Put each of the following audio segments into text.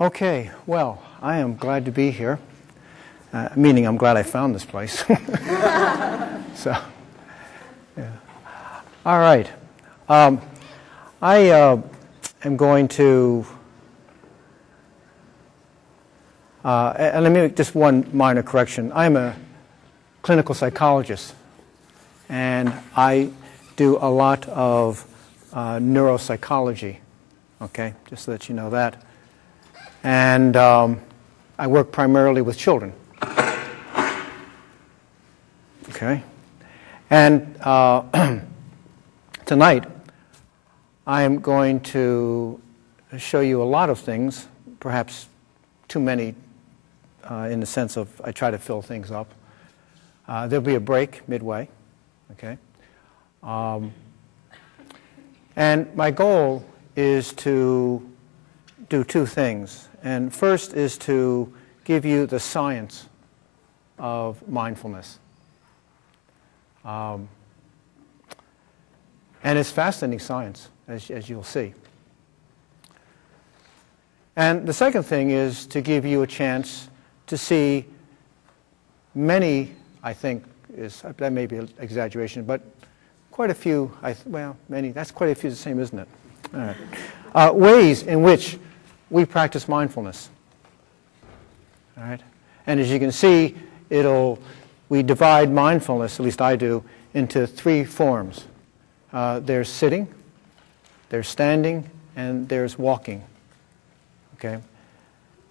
Okay, well, I am glad to be here, meaning I'm glad I found this place. So, yeah. All right. I am going to, and let me make just one minor correction. I'm a clinical psychologist, and I do a lot of neuropsychology, okay, just so that you know that. And I work primarily with children. Okay. And tonight, I am going to show you a lot of things, perhaps too many in the sense of I try to fill things up. There'll be a break midway, okay? And my goal is to do two things. And first is to give you the science of mindfulness. And it's fascinating science, as you'll see. And the second thing is to give you a chance to see many, I think, that may be an exaggeration, but quite a few, many, that's quite a few the same, isn't it? All right. Ways in which we practice mindfulness. All right? And as you can see, we divide mindfulness, at least I do, into three forms. There's sitting, there's standing, and there's walking. Okay?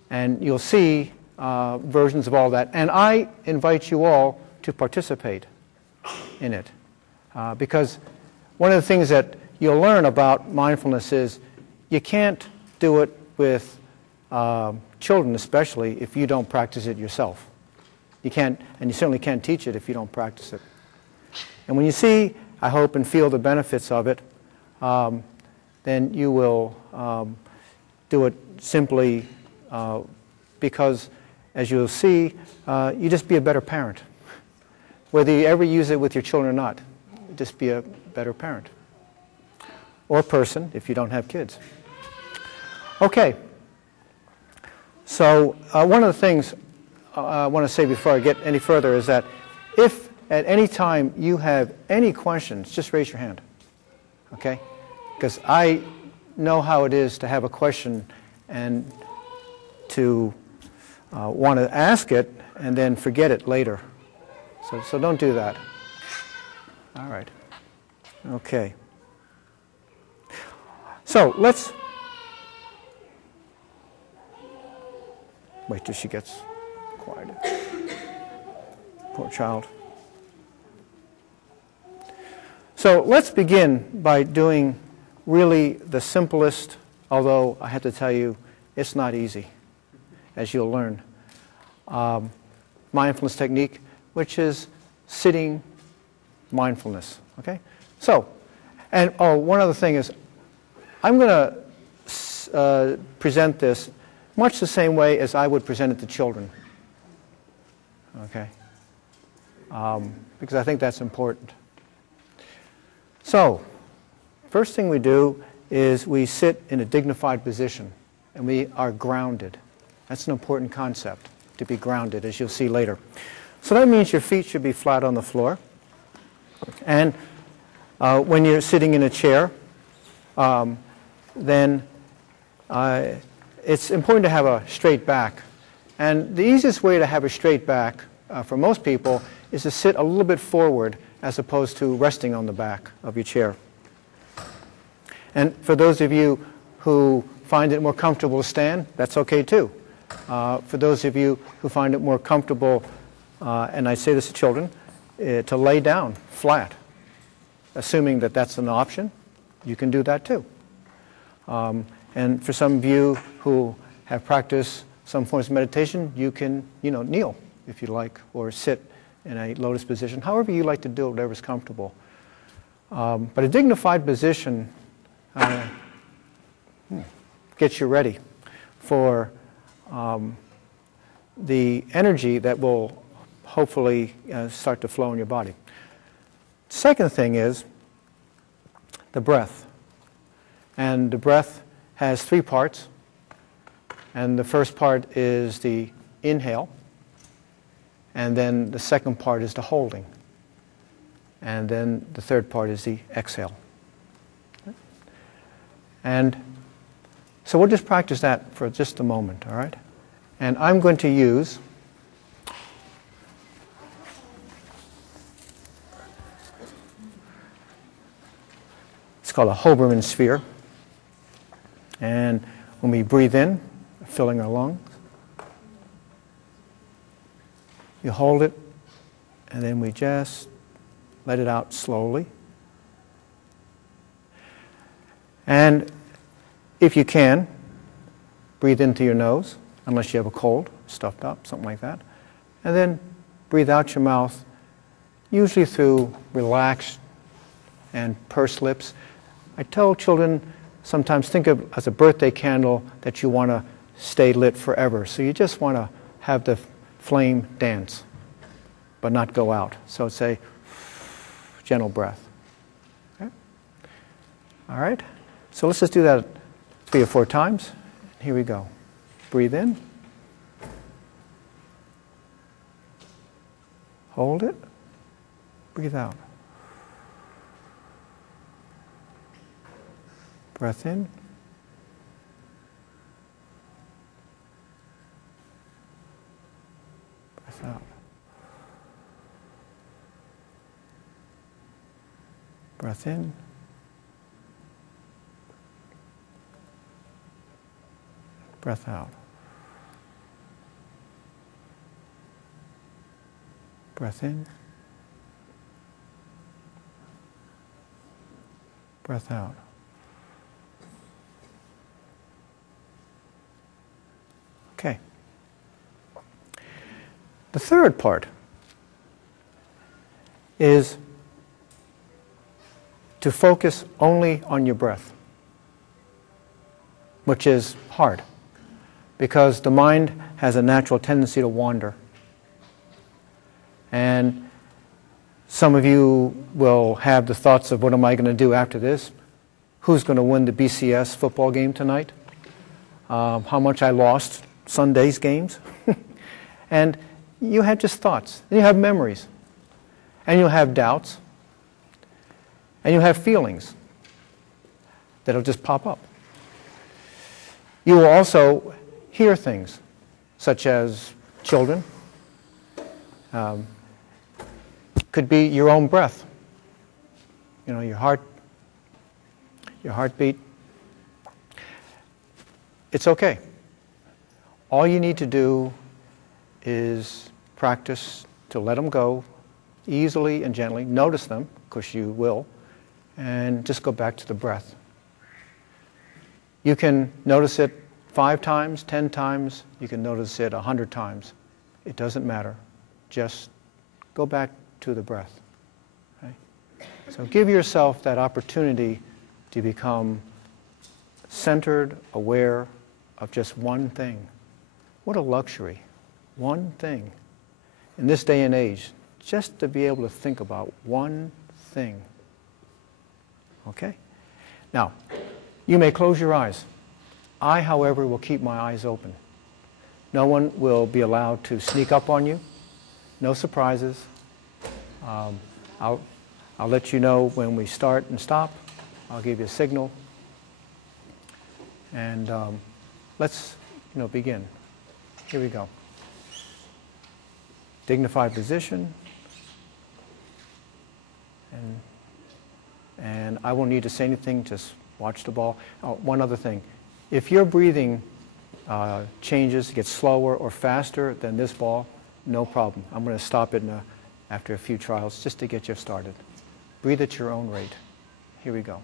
And you'll see versions of all that. And I invite you all to participate in it. Because one of the things that you'll learn about mindfulness is you can't do it with children especially if you don't practice it yourself. You can't, and you certainly can't teach it if you don't practice it. And when you see, I hope, and feel the benefits of it, then you will do it simply because, as you'll see, you just be a better parent. Whether you ever use it with your children or not, just be a better parent. Or person, if you don't have kids. Okay. So one of the things I want to say before I get any further is that if at any time you have any questions, just raise your hand. Okay? Because I know how it is to have a question and to want to ask it and then forget it later. So don't do that. All right. Okay. So let's wait till she gets quiet. Poor child. So let's begin by doing really the simplest, although I have to tell you, it's not easy, as you'll learn, mindfulness technique, which is sitting mindfulness. Okay? So, and one other thing is, I'm going to present this much the same way as I would present it to children. Okay? Because I think that's important. So, first thing we do is we sit in a dignified position, and we are grounded. That's an important concept, to be grounded, as you'll see later. So that means your feet should be flat on the floor. And when you're sitting in a chair, then it's important to have a straight back. And the easiest way to have a straight back for most people is to sit a little bit forward as opposed to resting on the back of your chair. And for those of you who find it more comfortable to stand, that's okay too. For those of you who find it more comfortable, and I say this to children, to lay down flat, assuming that that's an option, you can do that too. And for some of you who have practiced some forms of meditation, you can, kneel if you like, or sit in a lotus position, however you like to do it, whatever's comfortable. But a dignified position gets you ready for the energy that will hopefully start to flow in your body. Second thing is the breath. And the breath has three parts. And the first part is the inhale, and then the second part is the holding, and then the third part is the exhale. And so we'll just practice that for just a moment, all right? And I'm going to use it's called a Hoberman sphere. And when we breathe in, filling our lungs, you hold it, and then we just let it out slowly. And if you can, breathe into your nose, unless you have a cold, stuffed up, something like that. And then breathe out your mouth, usually through relaxed and pursed lips. I tell children sometimes think of as a birthday candle that you want to stay lit forever. So you just want to have the flame dance, but not go out. So it's a gentle breath. Okay? All right? So let's just do that 3 or 4 times. Here we go. Breathe in. Hold it. Breathe out. Breath in. Breath out. Breath in. Breath out. Breath in. Breath out. Okay. The third part is to focus only on your breath, which is hard because the mind has a natural tendency to wander. And some of you will have the thoughts of, what am I going to do after this? Who's going to win the BCS football game tonight? How much I lost Sunday's games? And you have just thoughts. And you have memories. And you'll have doubts. And you'll have feelings that'll just pop up. You will also hear things, such as children. Could be your own breath. You know, your heartbeat. It's okay. All you need to do is practice to let them go easily and gently. Notice them, because you will, and just go back to the breath. You can notice it 5 times, 10 times. You can notice it 100 times. It doesn't matter. Just go back to the breath. Okay? So give yourself that opportunity to become centered, aware of just one thing. What a luxury. One thing. In this day and age, just to be able to think about one thing. Okay? Now, you may close your eyes. I, however, will keep my eyes open. No one will be allowed to sneak up on you. No surprises. I'll let you know when we start and stop. I'll give you a signal. And let's begin. Here we go. Dignified position. And I won't need to say anything, just watch the ball. Oh, one other thing. If your breathing changes, gets slower or faster than this ball, no problem. I'm going to stop it after a few trials just to get you started. Breathe at your own rate. Here we go.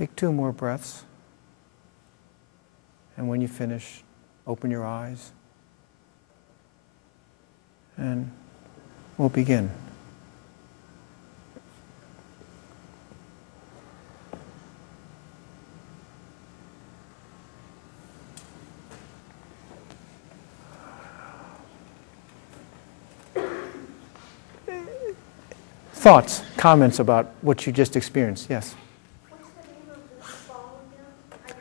Take 2 more breaths. And when you finish, open your eyes. And we'll begin. Thoughts, comments about what you just experienced? Yes? What's the name of this ball again?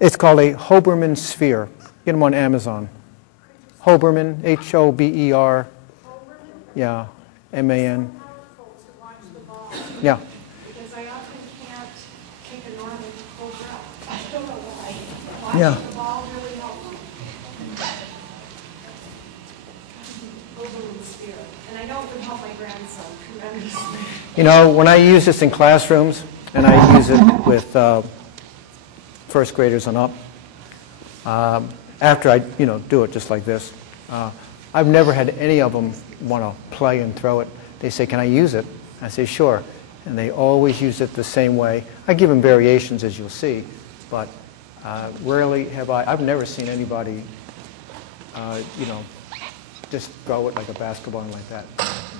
It's called a Hoberman sphere. Get them on Amazon. Hoberman, H-O-B-E-R. Hoberman? Yeah, M-A-N. It's so powerful to watch the ball. Yeah. Because I often can't take a normal full breath. I don't know why. Watching Yeah. the ball really helps me. Hoberman sphere. And I know it would help my grandson tremendously. You know, when I use this in classrooms, and I use it with first graders and up, after I, do it just like this, I've never had any of them want to play and throw it. They say, "Can I use it?" I say, "Sure." And they always use it the same way. I give them variations, as you'll see, but rarely have I've never seen anybody, just throw it like a basketball and like that.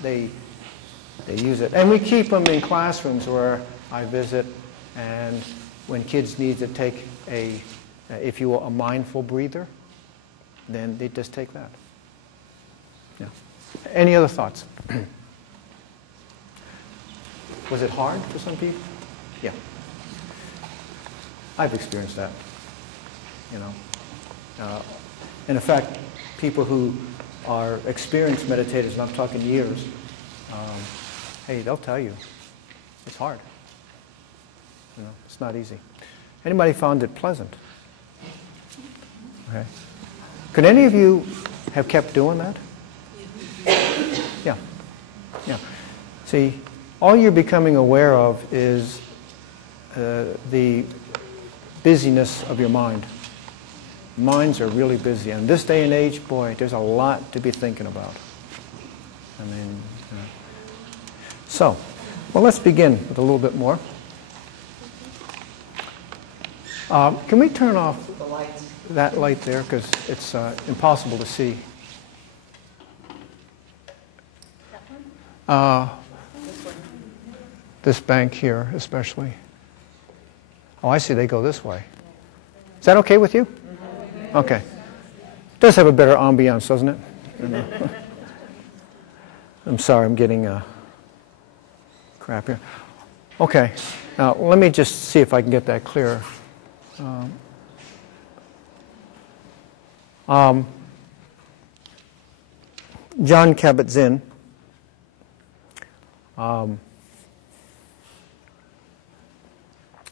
They use it. And we keep them in classrooms where I visit, and when kids need to take if you will, a mindful breather, then they just take that. Yeah. Any other thoughts? Was it hard for some people? Yeah. I've experienced that, And in fact, people who are experienced meditators, and I'm talking years, hey, they'll tell you it's hard. It's not easy. Anybody found it pleasant? Okay. Could any of you have kept doing that? Yeah. Yeah. See, all you're becoming aware of is the busyness of your mind. Minds are really busy. And this day and age, boy, there's a lot to be thinking about. I mean, so, well, let's begin with a little bit more. Can we turn off that light there, because it's impossible to see. This bank here, especially. Oh, I see. They go this way. Is that okay with you? Okay. It does have a better ambiance, doesn't it? I'm sorry, I'm getting crap here. Okay. Now, let me just see if I can get that clearer. John Kabat-Zinn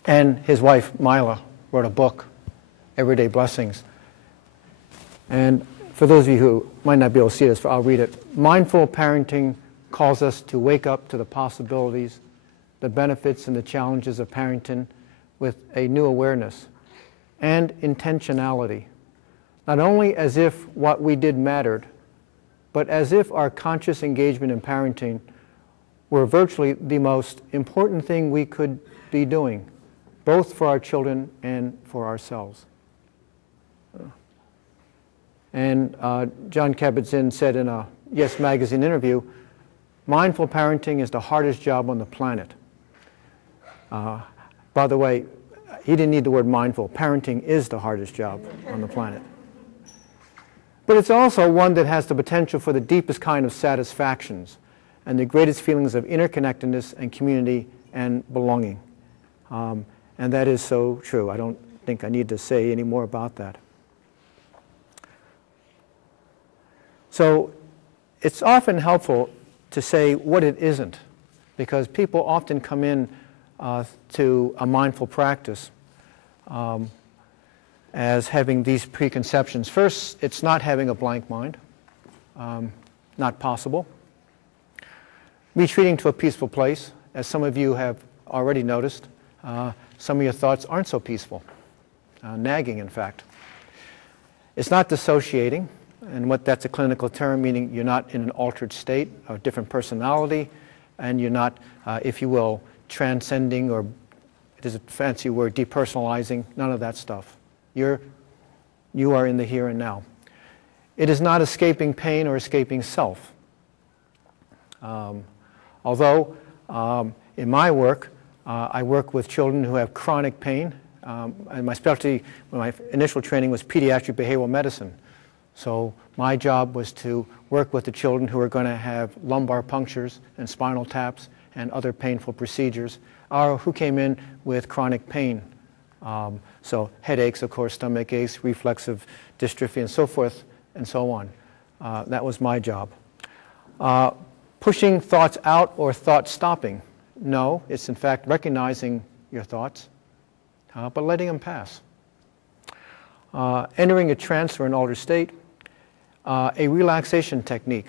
and his wife Mila wrote a book, Everyday Blessings. And for those of you who might not be able to see this, I'll read it. Mindful parenting calls us to wake up to the possibilities, the benefits and the challenges of parenting with a new awareness and intentionality, not only as if what we did mattered, but as if our conscious engagement in parenting were virtually the most important thing we could be doing, both for our children and for ourselves. And John Kabat-Zinn said in a Yes Magazine interview, mindful parenting is the hardest job on the planet. By the way, he didn't need the word mindful. Parenting is the hardest job on the planet. But it's also one that has the potential for the deepest kind of satisfactions and the greatest feelings of interconnectedness and community and belonging. And that is so true. I don't think I need to say any more about that. So it's often helpful to say what it isn't, because people often come in to a mindful practice as having these preconceptions. First, it's not having a blank mind, not possible. Retreating to a peaceful place, as some of you have already noticed, some of your thoughts aren't so peaceful, nagging in fact. It's not dissociating, and that's a clinical term, meaning you're not in an altered state, a different personality, and you're not, if you will, transcending or it is a fancy word, depersonalizing, none of that stuff. You are in the here and now. It is not escaping pain or escaping self. Although in my work, I work with children who have chronic pain, and my specialty, my initial training was pediatric behavioral medicine. So my job was to work with the children who are going to have lumbar punctures and spinal taps and other painful procedures, or who came in with chronic pain. So headaches, of course, stomach aches, reflexive dystrophy, and so forth and so on. That was my job. Pushing thoughts out or thought stopping. No, it's in fact recognizing your thoughts, but letting them pass. Entering a trance or an altered state. A relaxation technique.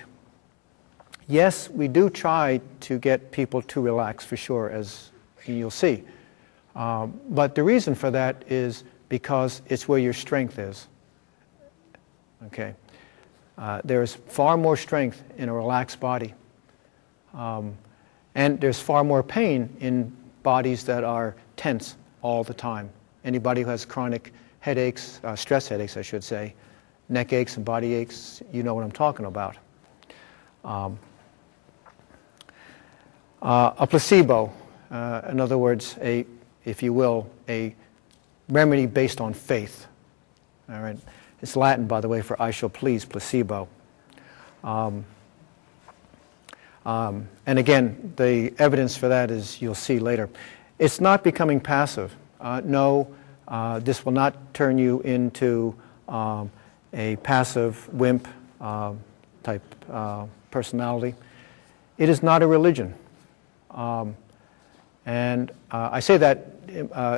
Yes, we do try to get people to relax for sure, as you'll see. But the reason for that is because it's where your strength is. Okay. There's far more strength in a relaxed body. And there's far more pain in bodies that are tense all the time. Anybody who has chronic headaches, stress headaches I should say, neck aches and body aches, you know what I'm talking about. A placebo, in other words, if you will, a remedy based on faith. All right. It's Latin, by the way, for I shall please, placebo. And again, the evidence for that is you'll see later. It's not becoming passive. No, this will not turn you into a passive wimp type personality. It is not a religion. And I say that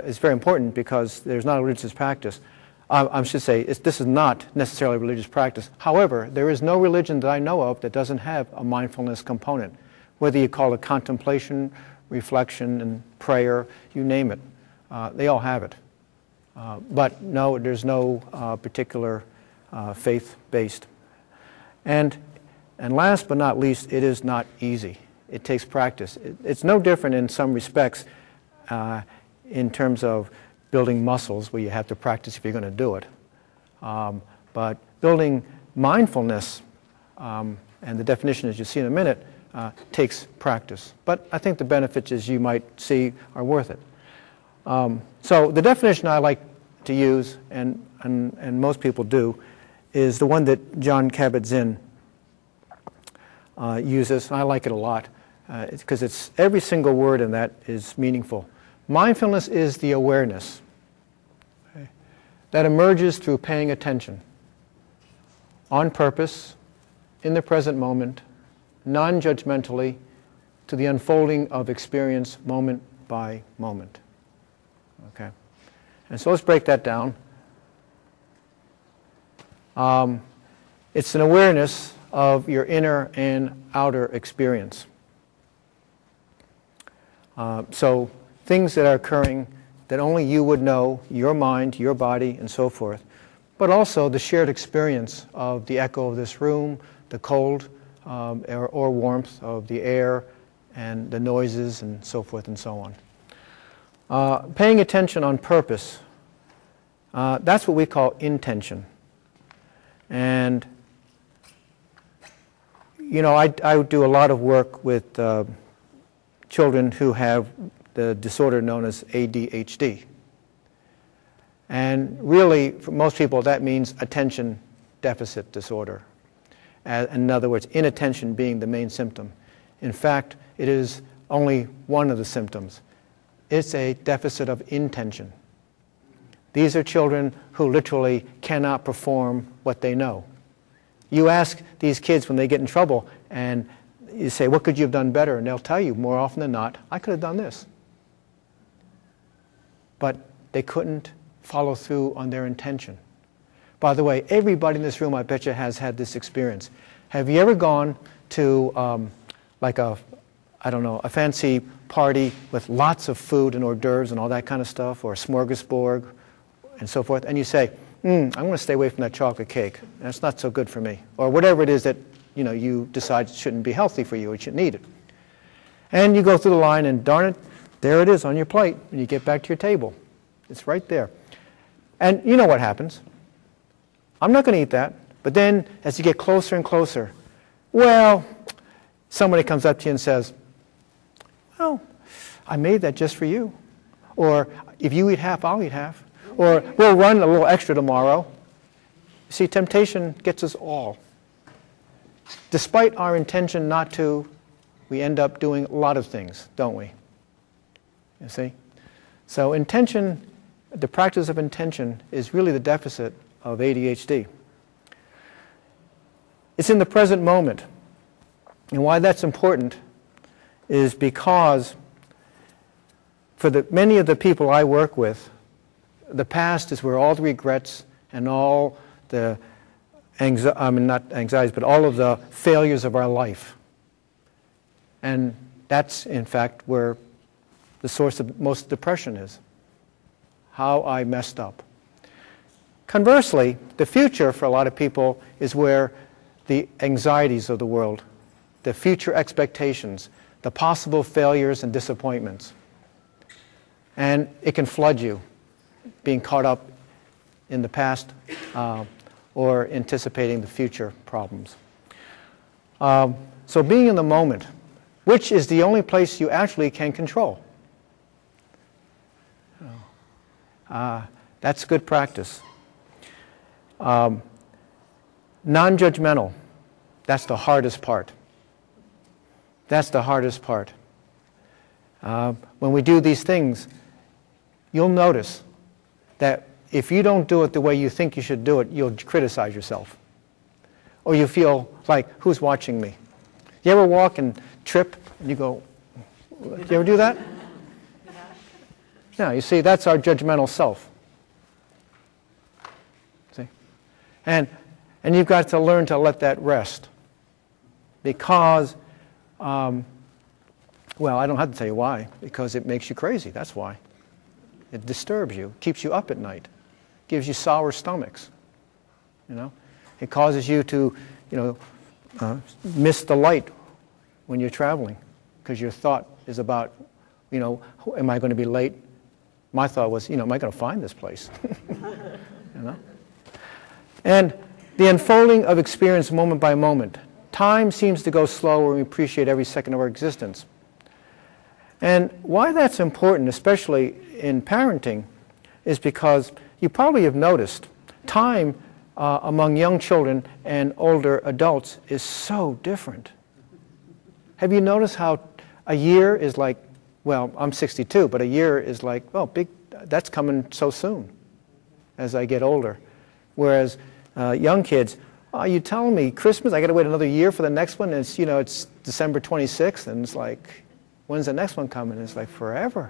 is very important because there's not a religious practice. I should say this is not necessarily a religious practice. However, there is no religion that I know of that doesn't have a mindfulness component. Whether you call it contemplation, reflection, and prayer, you name it. They all have it. But no, there's no particular faith-based. And last but not least, it is not easy. It takes practice. It's no different in some respects in terms of building muscles where you have to practice if you're going to do it. But building mindfulness, and the definition as you see in a minute, takes practice. But I think the benefits, as you might see, are worth it. So the definition I like to use, and most people do, is the one that John Kabat-Zinn uses, and I like it a lot, because it's every single word in that is meaningful. Mindfulness is the awareness that emerges through paying attention, on purpose, in the present moment, non-judgmentally, to the unfolding of experience moment by moment. Okay, and so let's break that down. It's an awareness of your inner and outer experience. So things that are occurring that only you would know, your mind, your body, and so forth, but also the shared experience of the echo of this room, the cold or warmth of the air, and the noises, and so forth and so on. Paying attention on purpose, that's what we call intention. And you know, I do a lot of work with children who have the disorder known as ADHD. And really, for most people, that means attention deficit disorder. In other words, inattention being the main symptom. In fact, it is only one of the symptoms. It's a deficit of intention. These are children who literally cannot perform what they know. You ask these kids when they get in trouble, and you say, what could you have done better? And they'll tell you more often than not, I could have done this. But they couldn't follow through on their intention. By the way, everybody in this room, I bet you, has had this experience. Have you ever gone to like a fancy party with lots of food and hors d'oeuvres and all that kind of stuff, or a smorgasbord and so forth, and you say, I'm going to stay away from that chocolate cake. That's not so good for me. Or whatever it is that you decide shouldn't be healthy for you, or you shouldn't eat it. And you go through the line, and darn it, There it is on your plate when you get back to your table. It's right there. And you know what happens. I'm not going to eat that. But then as you get closer and closer, well, somebody comes up to you and says, well, I made that just for you. Or if you eat half, I'll eat half. Or we'll run a little extra tomorrow. See, temptation gets us all. Despite our intention not to, we end up doing a lot of things, don't we? You see? So intention, the practice of intention is really the deficit of ADHD. It's in the present moment. And why that's important is because for many of the people I work with, the past is where all the regrets and all the not anxieties, but all of the failures of our life. And that's, in fact, where the source of most depression is. How I messed up. Conversely, the future for a lot of people is where the anxieties of the world, the future expectations, the possible failures and disappointments. And it can flood you, being caught up in the past or anticipating the future problems. So being in the moment, which is the only place you actually can control. That's good practice. Non-judgmental, that's the hardest part. That's the hardest part. When we do these things, you'll notice that if you don't do it the way you think you should do it, you'll criticize yourself. Or you feel like, who's watching me? You ever walk and trip and you go, do you ever do that? No, you see, that's our judgmental self. See? And you've got to learn to let that rest. Because, well, I don't have to tell you why. Because it makes you crazy, that's why. It disturbs you, keeps you up at night, gives you sour stomachs. You know, it causes you to, miss the light when you're traveling, because your thought is about, am I going to be late? My thought was, am I going to find this place? And the unfolding of experience moment by moment. Time seems to go slow when we appreciate every second of our existence. And why that's important, especially in parenting, is because you probably have noticed time among young children and older adults is so different. Have you noticed how a year is like, well, I'm 62, but a year is like, oh, that's coming so soon as I get older. Whereas young kids, are you telling me Christmas, I got to wait another year for the next one? And it's, it's December 26th, and it's like, when's the next one coming? It's like forever.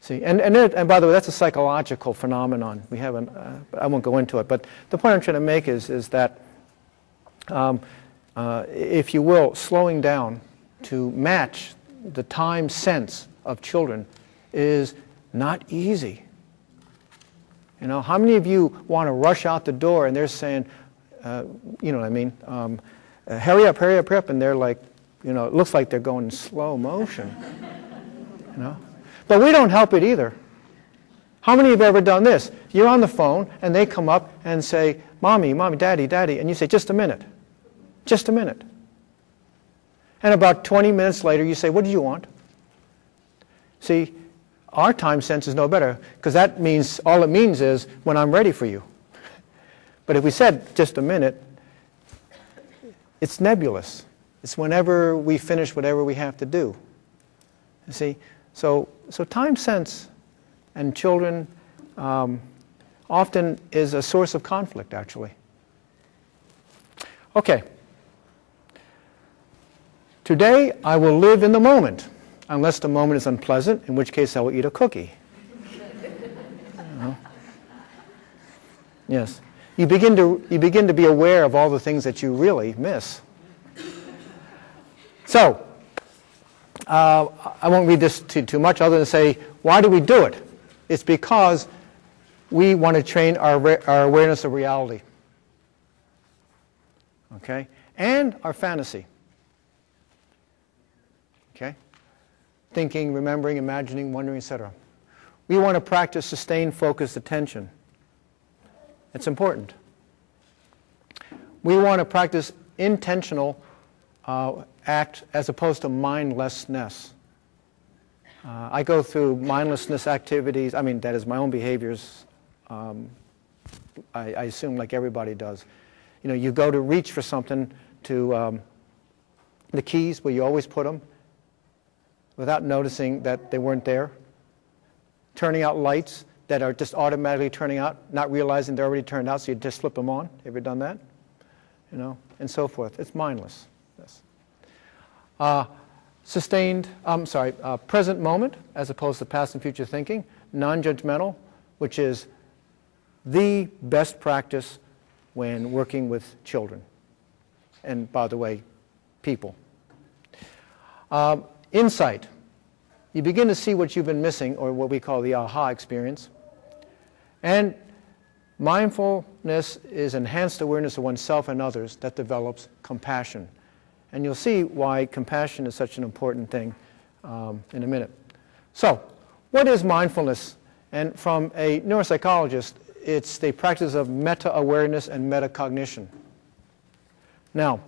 See, and by the way, that's a psychological phenomenon. We haven't, I won't go into it, but the point I'm trying to make is that, if you will, slowing down to match the time sense of children is not easy. How many of you want to rush out the door and they're saying, you know what I mean, hurry up, hurry up, hurry up, and they're like, it looks like they're going in slow motion. But we don't help it either. How many have ever done this? You're on the phone and they come up and say, Mommy, Mommy, Daddy, Daddy, and you say, just a minute. Just a minute. And about 20 minutes later you say, what do you want? See, our time sense is no better, because that means, all it means is when I'm ready for you. But if we said just a minute, it's nebulous. It's whenever we finish whatever we have to do. You see? So time sense and children often is a source of conflict, actually. Okay. Today, I will live in the moment, unless the moment is unpleasant, in which case I will eat a cookie. Yes. You begin to be aware of all the things that you really miss. So, I won't read this too much other than say, why do we do it? It's because we want to train our awareness of reality. Okay? And our fantasy. Okay? thinking, remembering, imagining, wondering, etc. We want to practice sustained, focused attention. It's important. We want to practice intentional act as opposed to mindlessness. I go through mindlessness activities. I mean, that is my own behaviors. I assume like everybody does. You know, you go to reach for something, to the keys where you always put them, without noticing that they weren't there. Turning out lights that are just automatically turning out, not realizing they're already turned out, so you just flip them on. Ever done that? You know, and so forth. It's mindless. Yes. Present moment, as opposed to past and future thinking. Non-judgmental, which is the best practice when working with children. And by the way, people. Insight. You begin to see what you've been missing, or what we call the aha experience. And mindfulness is enhanced awareness of oneself and others that develops compassion. And you'll see why compassion is such an important thing in a minute. So, what is mindfulness? And from a neuropsychologist, it's the practice of meta-awareness and metacognition. Now,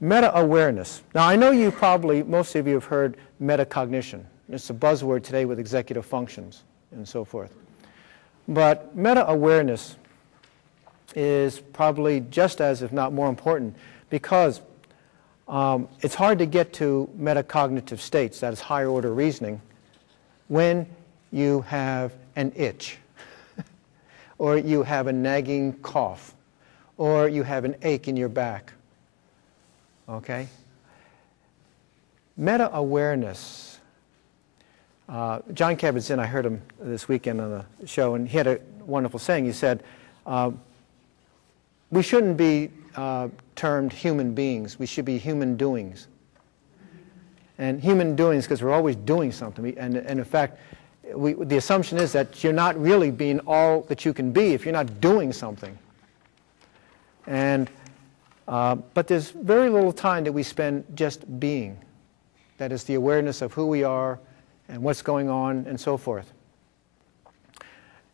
meta-awareness. Now, I know you probably, most of you have heard metacognition. It's a buzzword today with executive functions and so forth. But meta-awareness is probably just as, if not more important, because it's hard to get to metacognitive states, that is higher order reasoning, when you have an itch, or you have a nagging cough, or you have an ache in your back. Okay? Meta-awareness. John Kabat-Zinn, I heard him this weekend on the show, and he had a wonderful saying. He said, we shouldn't be termed human beings. We should be human doings. And human doings, because we're always doing something. And in fact, the assumption is that you're not really being all that you can be if you're not doing something. And but there's very little time that we spend just being. That is the awareness of who we are and what's going on and so forth.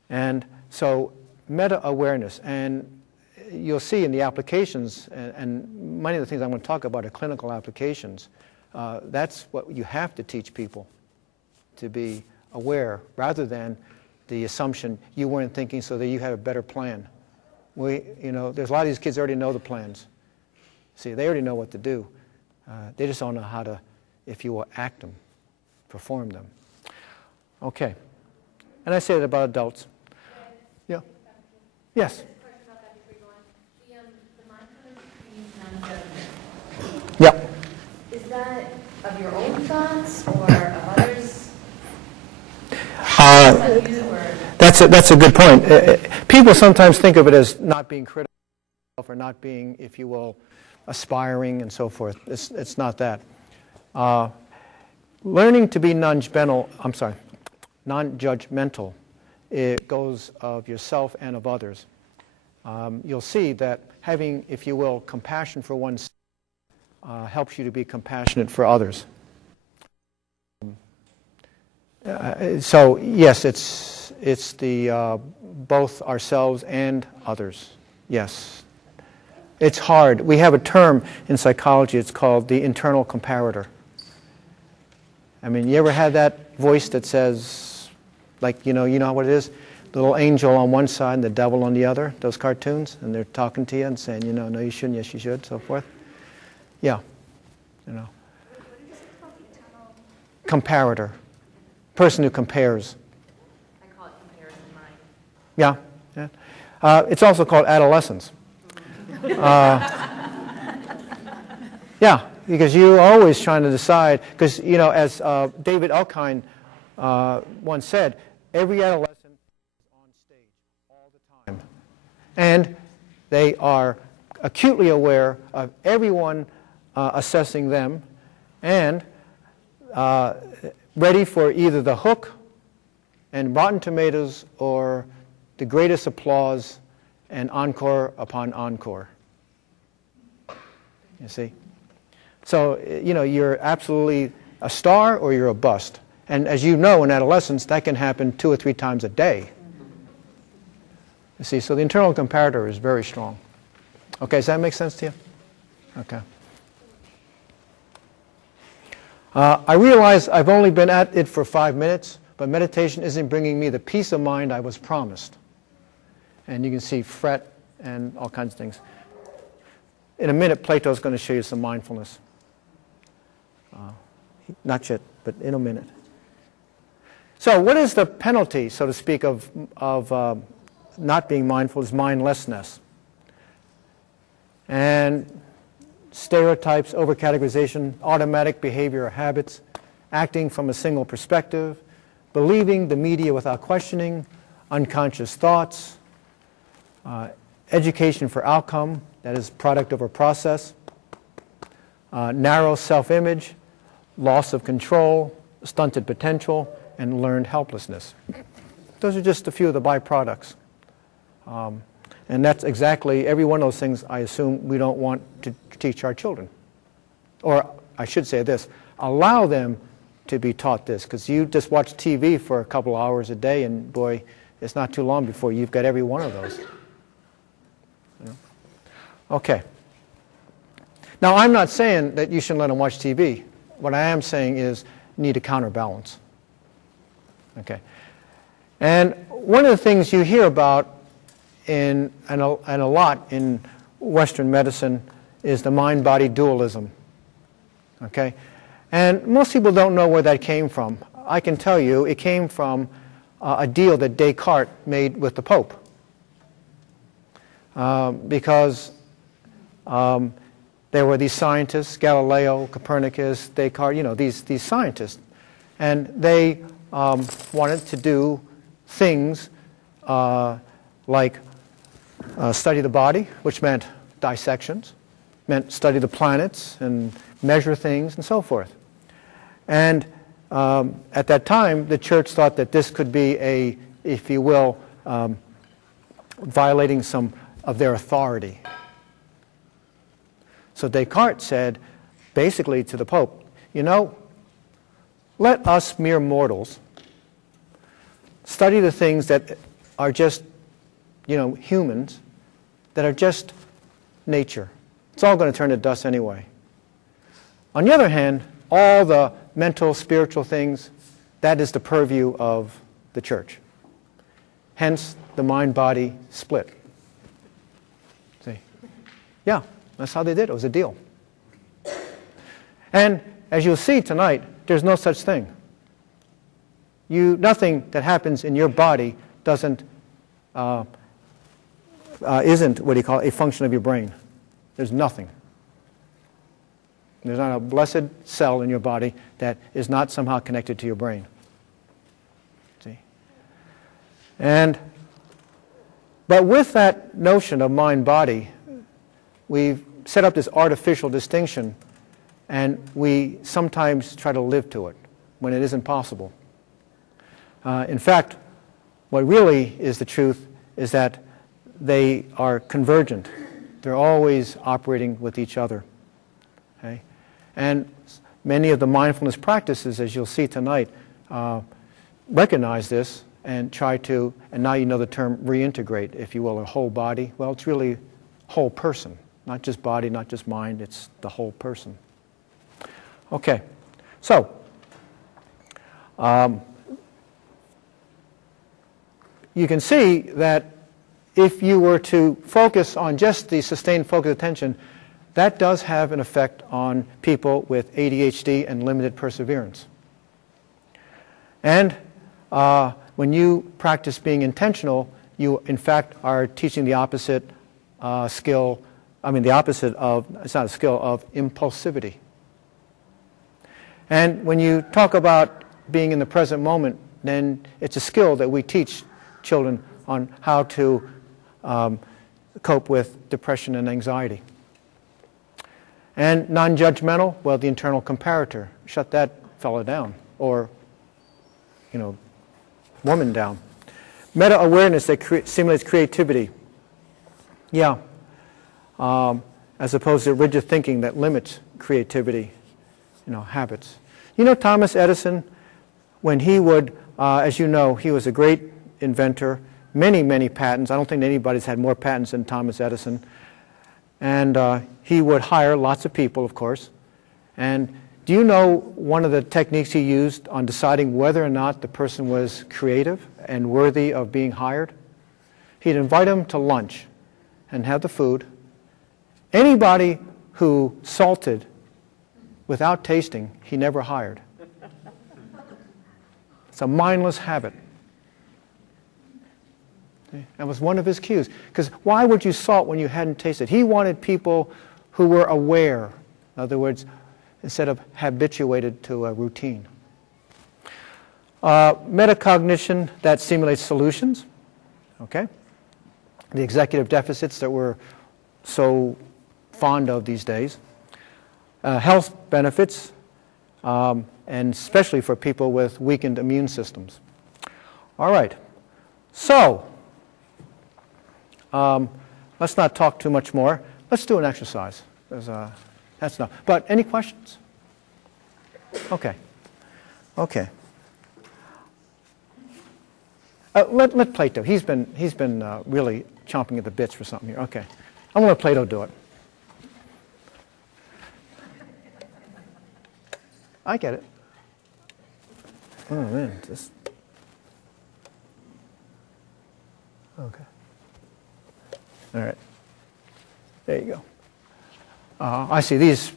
And so meta-awareness, and you'll see in the applications, and many of the things I'm going to talk about are clinical applications. That's what you have to teach people, to be aware, rather than the assumption you weren't thinking so that you had a better plan. There's a lot of these kids already know the plans. See, they already know what to do. They just don't know how to, if you will, act them, perform them. Okay. And I say that about adults. Yeah. Yes. Yeah. Is that of your own thoughts or of others? That's a good point. People sometimes think of it as not being critical or not being, if you will, aspiring and so forth. It's not that. Learning to be non-judgmental, it goes of yourself and of others. You'll see that having, if you will, compassion for oneself helps you to be compassionate for others. So yes, it's the both ourselves and others. Yes, it's hard. We have a term in psychology. It's called the internal comparator. I mean, you ever had that voice that says, like, you know what it is? The little angel on one side and the devil on the other, those cartoons, and they're talking to you and saying, no, you shouldn't, yes, you should, so forth. Yeah, What is it called? Internal comparator. Person who compares. I call it comparison mind. Yeah. It's also called adolescence. Yeah, because you're always trying to decide, because, as David Elkind once said, every adolescent is on stage all the time. And they are acutely aware of everyone assessing them and ready for either the hook and Rotten Tomatoes or the greatest applause and encore upon encore. You see? So, you're absolutely a star or you're a bust. And as you know, in adolescence, that can happen 2 or 3 times a day. You see, so the internal comparator is very strong. Okay, does that make sense to you? Okay. I realize I've only been at it for 5 minutes, but meditation isn't bringing me the peace of mind I was promised. And you can see fret and all kinds of things. In a minute, Plato's going to show you some mindfulness. Not yet, but in a minute. So what is the penalty, so to speak, of not being mindful is mindlessness. And stereotypes, overcategorization, automatic behavior or habits, acting from a single perspective, believing the media without questioning, unconscious thoughts, education for outcome, that is product over process, narrow self-image, loss of control, stunted potential, and learned helplessness. Those are just a few of the byproducts. And that's exactly every one of those things I assume we don't want to teach our children. Or I should say this, allow them to be taught this, because you just watch TV for a couple hours a day and boy, it's not too long before you've got every one of those. You know? Okay. Now I'm not saying that you shouldn't let them watch TV. What I am saying is need a counterbalance. Okay. And one of the things you hear about and a lot in Western medicine is the mind-body dualism. Okay? And most people don't know where that came from. I can tell you it came from a deal that Descartes made with the Pope. Because there were these scientists, Galileo, Copernicus, Descartes, you know, these scientists. And they wanted to do things like study the body, which meant dissections, meant study the planets and measure things and so forth. And at that time, the church thought that this could be a, if you will, violating some of their authority. So Descartes said, basically to the Pope, you know, let us mere mortals study the things that are just, you know, humans, that are just nature. It's all going to turn to dust anyway. On the other hand, all the mental, spiritual things, that is the purview of the church. Hence, the mind-body split. See? Yeah, that's how they did it. It was a deal. And as you'll see tonight, there's no such thing. Nothing that happens in your body isn't what do you call it, a function of your brain. There's nothing. There's not a blessed cell in your body that is not somehow connected to your brain. See? But with that notion of mind-body, we've set up this artificial distinction, and we sometimes try to live to it when it isn't possible. In fact, what really is the truth is that they are convergent. They're always operating with each other. Okay? And many of the mindfulness practices, as you'll see tonight, recognize this and try to, and now you know the term reintegrate, if you will, a whole body. Well, it's really whole person, not just body, not just mind, it's the whole person. Okay, so you can see that if you were to focus on just the sustained focus attention, that does have an effect on people with ADHD and limited perseverance. And when you practice being intentional, you in fact are teaching the opposite skill, the opposite of, it's not a skill, of impulsivity. And when you talk about being in the present moment, then it's a skill that we teach children on how to cope with depression and anxiety. And non-judgmental, well, the internal comparator. Shut that fellow down, or, you know, woman down. Meta-awareness that stimulates creativity. Yeah. As opposed to rigid thinking that limits creativity, you know, habits. You know Thomas Edison, when he would, as you know, he was a great inventor, many patents. I don't think anybody's had more patents than Thomas Edison. And he would hire lots of people, of course. And do you know one of the techniques he used on deciding whether or not the person was creative and worthy of being hired? He'd invite them to lunch and have the food. Anybody who salted without tasting, he never hired. It's a mindless habit. That was one of his cues. Because why would you salt when you hadn't tasted? He wanted people who were aware. In other words, instead of habituated to a routine. Metacognition, that stimulates solutions. Okay? The executive deficits that we're so fond of these days. Health benefits, and especially for people with weakened immune systems. All right. So, let's not talk too much more. Let's do an exercise. That's enough. But any questions? Okay. Okay. Let Plato. He's been really chomping at the bits for something here. Okay. I'm going to let Plato do it. I get it. Oh man, just okay. All right. There you go. I see these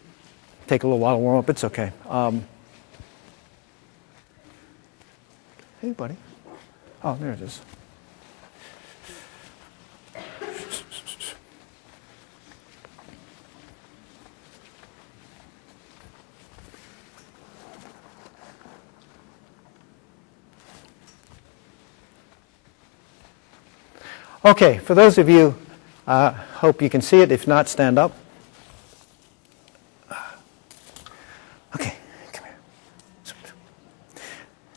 take a little while to warm up. It's okay. Hey, buddy. Oh, there it is. Okay, for those of you, hope you can see it. If not, stand up. Okay, come here.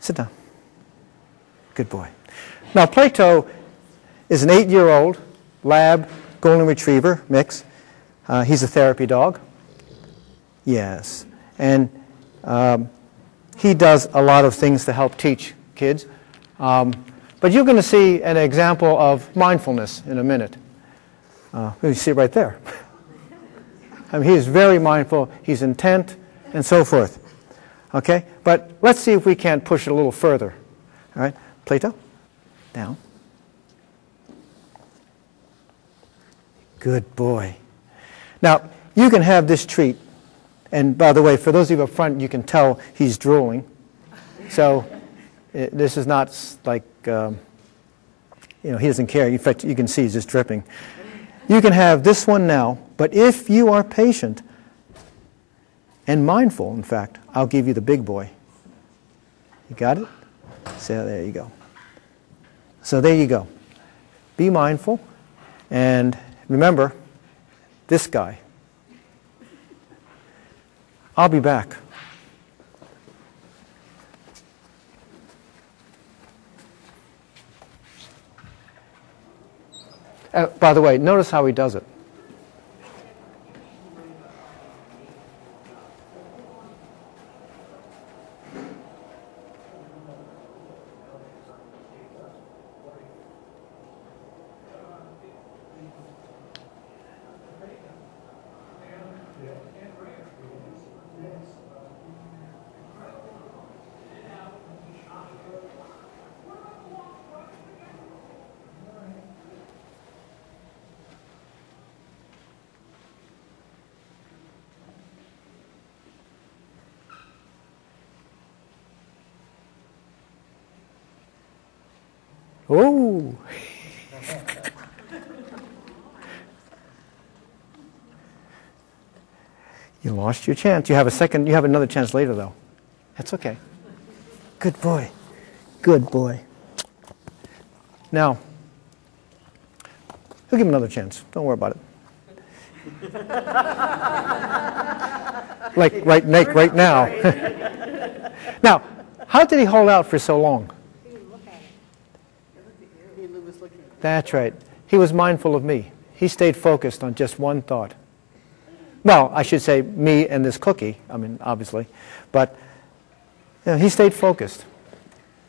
Sit down. Good boy. Now, Plato is an 8-year-old lab golden retriever mix. He's a therapy dog. Yes. And he does a lot of things to help teach kids. But you're going to see an example of mindfulness in a minute. You see it right there. I mean, he is very mindful. He's intent, and so forth. Okay? But let's see if we can't push it a little further. All right? Plato, down. Good boy. Now, you can have this treat. And by the way, for those of you up front, you can tell he's drooling. So this is not like, he doesn't care. In fact, you can see he's just dripping. You can have this one now, but if you are patient and mindful, in fact, I'll give you the big boy. You got it? So there you go. So there you go. Be mindful, and remember, this guy. I'll be back. By the way, notice how he does it. Oh! You lost your chance. You have another chance later, though. That's okay. Good boy. Good boy. Now, he'll give him another chance. Don't worry about it. Like right now. Now, how did he hold out for so long? That's right. He was mindful of me. He stayed focused on just one thought. Well, I should say me and this cookie, I mean, obviously. But You know, he stayed focused.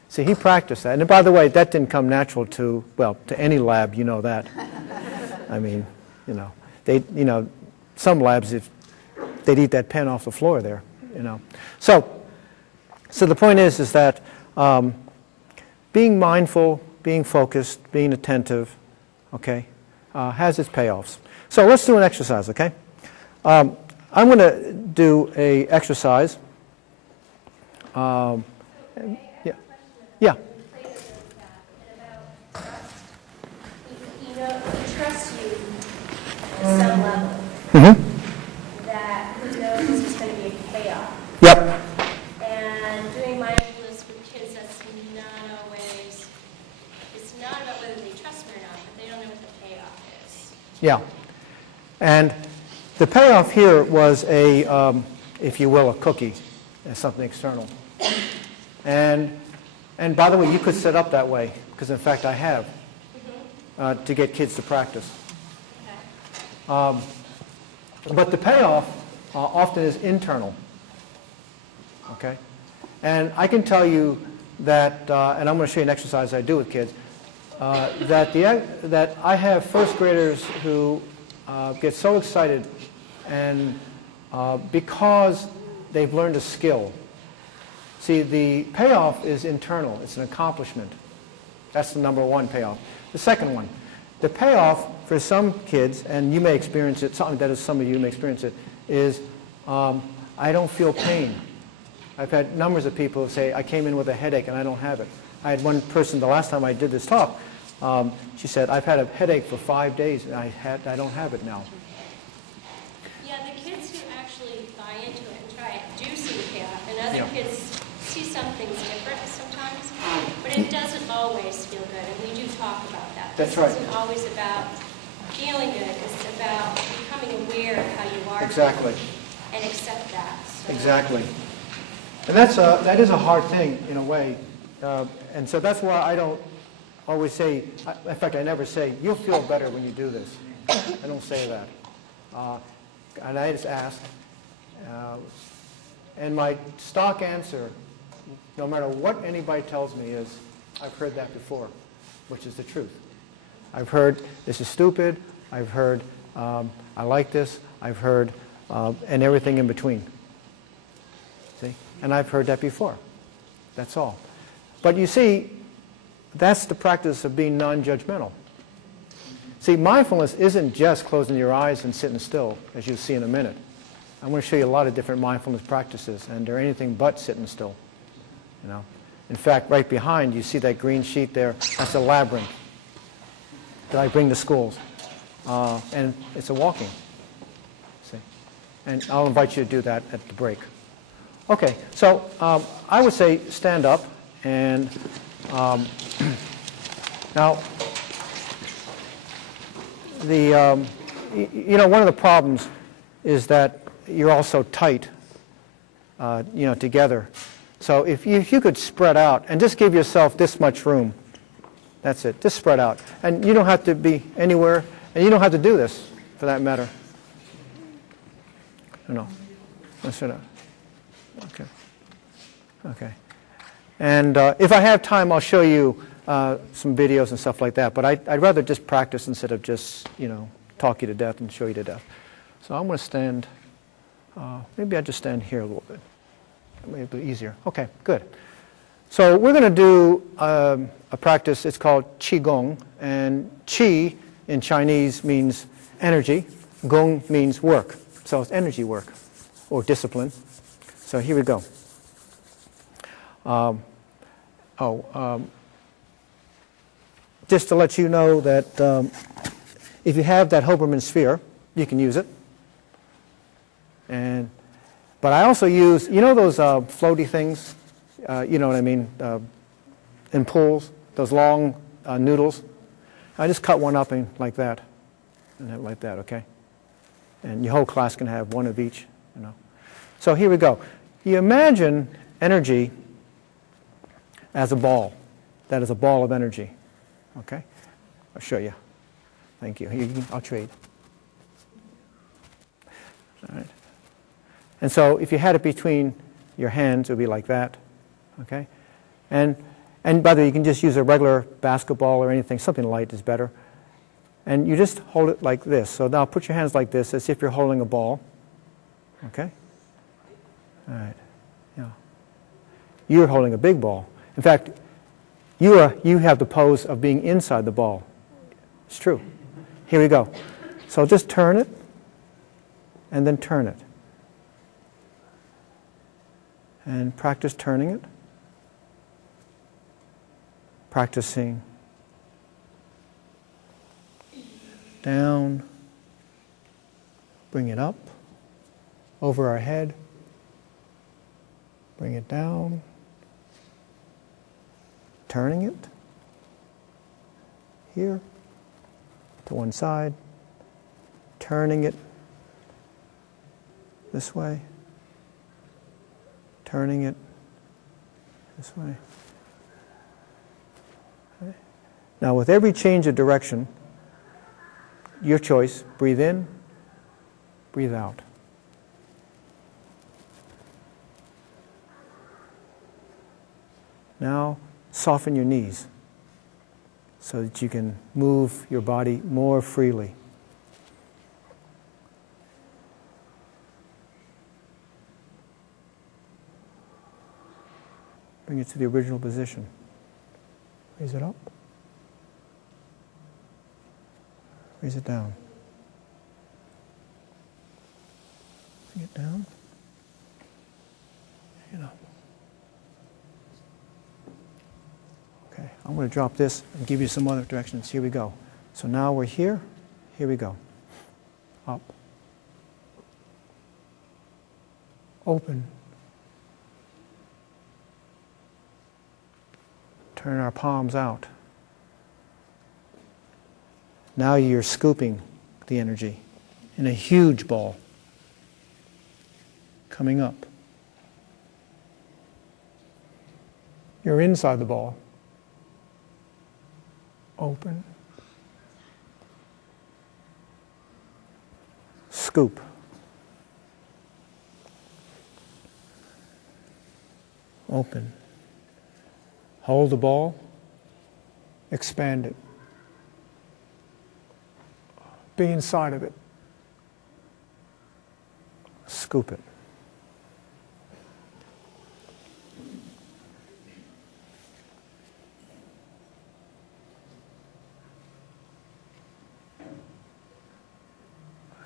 See, he practiced that. And by the way, that didn't come natural to, well, to any lab, you know that. I mean, you know, some labs, if they'd eat that pen off the floor there, you know. So the point is that being mindful, being focused, being attentive, okay, has its payoffs. So let's do an exercise, okay? I'm going to do a exercise. Yeah. You know, he trusts you at some level. Mm-hmm. That he knows there's going to be a payoff. Yep. And doing mindfulness with kids, that's it's not about whether they trust me or not, but they don't know what the payoff is. Yeah. And the payoff here was a, if you will, a cookie, something external. And by the way, you could set up that way, because in fact I have, to get kids to practice. Okay. But the payoff often is internal. Okay? And I can tell you that, and I'm going to show you an exercise I do with kids, that I have first graders who get so excited and because they've learned a skill. See, the payoff is internal. It's an accomplishment. That's the number one payoff. The second one, the payoff for some kids, and you may experience it, something that is some of you may experience it, is I don't feel pain. I've had numbers of people who say, I came in with a headache and I don't have it. I had one person, the last time I did this talk, she said, I've had a headache for 5 days and I don't have it now. Yeah, the kids who actually buy into it and try it do see the payoff, and other kids see some things different sometimes, but it doesn't always feel good, and we do talk about that. That's right. This isn't always about feeling good, it's about becoming aware of how you are Exactly. and accept that. So. Exactly. And that is a hard thing in a way. And so that's why I don't always say, in fact, I never say, you'll feel better when you do this. I don't say that. And I just ask. And my stock answer, no matter what anybody tells me, is, I've heard that before, which is the truth. I've heard, this is stupid. I've heard, I like this. I've heard, and everything in between. See? And I've heard that before. That's all. But you see, that's the practice of being non-judgmental. See, mindfulness isn't just closing your eyes and sitting still, as you'll see in a minute. I'm going to show you a lot of different mindfulness practices, and they're anything but sitting still. You know? In fact, right behind, you see that green sheet there? That's a labyrinth that I bring to schools. And it's a walking. See? And I'll invite you to do that at the break. Okay, so I would say stand up, and now you know, one of the problems is that you're all so tight, you know, together. So if you could spread out and just give yourself this much room, that's it. Just spread out, and you don't have to be anywhere, and you don't have to do this, for that matter. No, let's sit down. Okay. Okay. And if I have time, I'll show you some videos and stuff like that. But I'd rather just practice instead of just, you know, talk you to death and show you to death. So I'm going to stand. Maybe I just stand here a little bit. Maybe a bit easier. Okay, good. So we're going to do a practice. It's called Qigong. And Qi in Chinese means energy. Gong means work. So it's energy work or discipline. So here we go. Just to let you know that if you have that Hoberman sphere, you can use it. But I also use, you know those floaty things? You know what I mean? In pools, those long noodles. I just cut one up like that, and like that, okay? And your whole class can have one of each, you know. So here we go. You imagine energy as a ball. That is a ball of energy. Okay? I'll show you. Thank you. I'll trade. All right. And so if you had it between your hands, it would be like that. Okay? And by the way, you can just use a regular basketball or anything. Something light is better. And you just hold it like this. So now put your hands like this as if you're holding a ball. Okay? All right. Yeah. You're holding a big ball. In fact, you have the pose of being inside the ball. It's true. Here we go. So just turn it, and then turn it. And practice turning it. Practicing down, bring it up, over our head, bring it down, turning it here to one side, turning it this way, turning it this way. Okay. Now with every change of direction, your choice, breathe in, breathe out. Now soften your knees so that you can move your body more freely. Bring it to the original position. Raise it up. Raise it down. Bring it down. Bring it up. Okay, I'm going to drop this and give you some other directions. Here we go. So now we're here. Here we go. Up. Open. Turn our palms out. Now you're scooping the energy in a huge ball. Coming up. You're inside the ball. Open. Scoop. Open. Hold the ball. Expand it. Be inside of it. Scoop it.